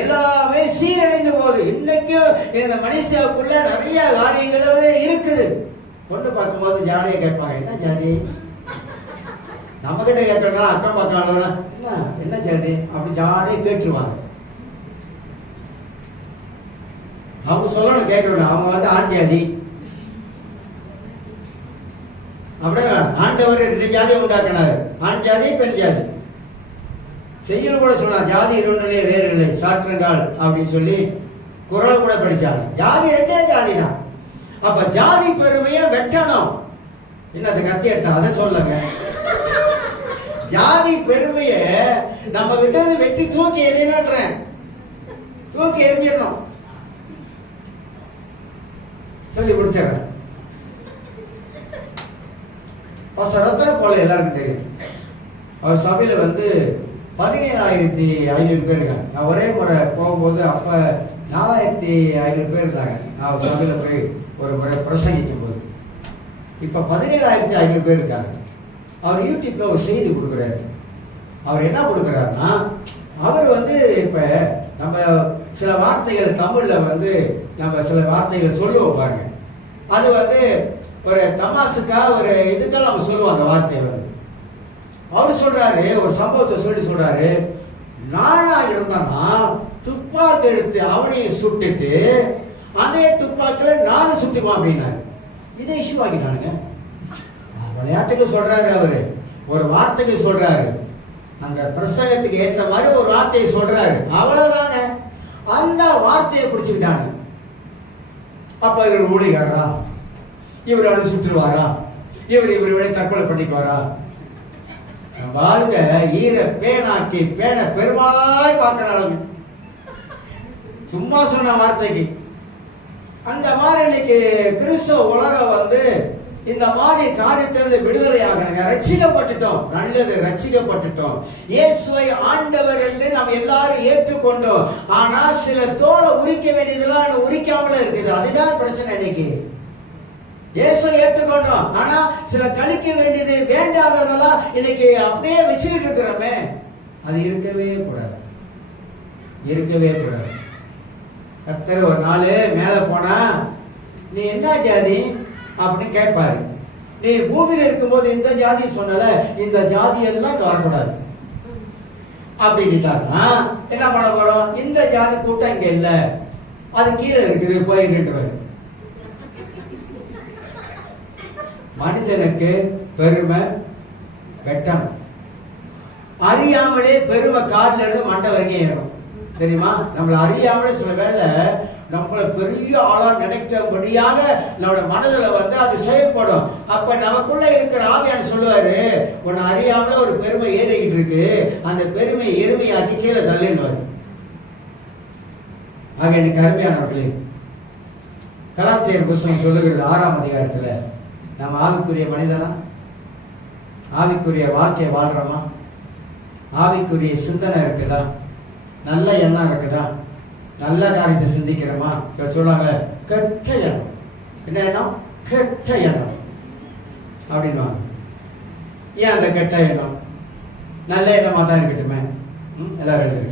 எல்லாமே சீரழிந்து போகுது. இன்னைக்கும் இந்த மனுஷாவுக்குள்ள நிறைய காரியங்கள் இருக்குது. கொண்டு பார்க்கும்போது ஜாதியை கேட்பாங்க, என்ன ஜாதி? நம்ம கிட்ட கேட்கறா, அக்கம் பக்கம் என்ன ஜாதி அப்படி ஜாதியை கேட்டுருவாங்க. அவங்க சொல்லணும், கேட்கணும். அவங்க வந்து ஆண் ஜாதி அப்படியே. ஆண்டவர் 2 ஜாதியை உண்டாக்கினாரு, ஆண் ஜாதி பெண் ஜாதி. செய்யல் கூட சொன்னா, ஜாதி 2 வேறு இல்லை சாற்றுங்கால் அப்படின்னு சொல்லி குரல் கூட படிச்சாங்க. ஜாதி 2 ஜாதி தான். அப்ப ஜாதி பெருமையை வெட்டணும். என்னது கத்தி எடுத்தா அதை சொல்லுங்க. ஜாதி பெருமையை நம்ம கிட்ட வெட்டி தூக்கி எறியணுன்றேன், தூக்கி எரிஞ்சிடணும். சொல்லி முடிச்சிடறேன். ரத்தன போல எல்லாருக்கும் தெரியும். அவர் சபையில வந்து 17,500 பேர் இருக்காங்க. நான் ஒரே முறை போகும்போது அப்ப 4,500 பேர் இருந்தாங்க. நான் சபையில போய் ஒரு முறை பிரசங்கிக்கும் போது. இப்ப 17,500 பேர் இருக்காங்க. அவர் யூடியூப்ல ஒரு செய்தி கொடுக்குறாரு. அவர் என்ன கொடுக்குறாருன்னா, அவர் வந்து இப்ப நம்ம சில வார்த்தைகள் தமிழ்ல வந்து நம்ம சில வார்த்தைகளை சொல்லுவோம் பாருங்க. அது வந்து ஒரு தமாசுக்கா ஒரு இதுக்கெல்லாம் நம்ம சொல்லுவாங்க வார்த்தையை வந்து. அவர் சொல்றாரு, ஒரு சம்பவத்தை சொல்றாரு, நானா இருந்தானா துப்பாக்கி எடுத்து அவனையும் சுட்டுட்டு அதே துப்பாக்கில நானும் சுட்டுமா அப்படின்னாரு. இதை இஷ்யூ ஆகிட்டானுங்க. விளையாட்டுக்கு சொல்றாரு, அவரு ஒரு வார்த்தைக்கு சொல்றாரு, அந்த பிரசங்கத்துக்கு ஏற்ற மாதிரி ஒரு வார்த்தையை சொல்றாரு, அவ்வளவுதாங்க. அந்த வார்த்தையை பிடிச்சுக்கிட்டானு. அப்ப இவர் ஊழிகாரா, இவர் அவனை சுற்றுவாரா, இவரை தற்கொலை பண்ணிக்குவாரா? வாழ்க ஈர பேனாக்கி பேன பெருமாளாய் பார்க்கிறாளுங்க. சும்மா சொன்ன வார்த்தைக்கு அந்த மாதிரி இன்னைக்கு கிறிஸ்துவ உலக இந்த மாதிரி காரியத்திலிருந்து விடுதலை ஆகணுங்க. ரட்சிக்கப்பட்டுட்டோம், நல்லது, ரட்சிக்கப்பட்டுட்டோம். இயேசுவை ஆண்டவர் என்று நாம் எல்லாரும் ஏற்றுக்கொண்டோம். ஆனா சில தோலை உரிக்க வேண்டியதெல்லாம் உரிக்காமல இருக்குது. அதுதான் பிரச்சனை. இன்னைக்கு இயேசுவை ஏற்றுக்கொண்டோம், ஆனா சில கழிக்க வேண்டியது வேண்டாததெல்லாம் இன்னைக்கு அப்படியே வச்சுக்கிட்டு இருக்கிறோமே. அது இருக்கவே கூடாது, இருக்கவே கூடாது. கர்த்தர் ஒரு நாள் மேல போனா, நீ என்ன ஜாதி அப்படின்னு கேட்பாரு. நீ பூமியில இருக்கும்போது இந்த ஜாதி சொன்னல, இந்த ஜாதி எல்லாம் வரக்கூடாது அப்படின்ட்டாருன்னா என்ன பண்ண போறோம்? இந்த ஜாதி கூட்டம் இங்க இல்ல, அது கீழே இருக்குது, போயிருட்டு. மனிதனுக்கு பெருமை வெட்டம், அறியாமலே பெருமை காலில் இருந்து மண்டை வரைக்கும் ஏறும். தெரியுமா? நம்மளை அறியாமலே சில வேளை நம்மளை பெரிய ஆளா நினைக்கிறபடியாக நம்மளோட மனதில் அது செயல்படும். அப்ப நமக்குள்ள இருக்கிற ஆவியான சொல்லுவாரு, உன்னை அறியாமல ஒரு பெருமை ஏறிக்கிட்டு இருக்கு, அந்த பெருமை எருமையாக்கி கீழே தள்ளிடுவாரு. ஆக எனக்கு அருமையானவர்களே, கலாத்தியர் புஸ்தகம் சொல்லுகிறது 6ஆம் அதிகாரத்துல, நம்ம ஆவிக்குரிய மனிதனா, ஆவிக்குரிய வாழ்க்கை வாழ்றோமா, ஆவிக்குரிய சிந்தனை இருக்குதா, நல்ல எண்ணம் இருக்குதா, நல்ல காரியத்தை சிந்திக்கிறோமா? சொல்லுவாங்க கெட்ட எண்ணம். என்ன எண்ணம்? கெட்ட எண்ணம் அப்படின்னா ஏன் அந்த கெட்ட எண்ணம்? நல்ல எண்ணமா தான் இருக்கட்டுமே. எல்லாரும் எழுதுங்க.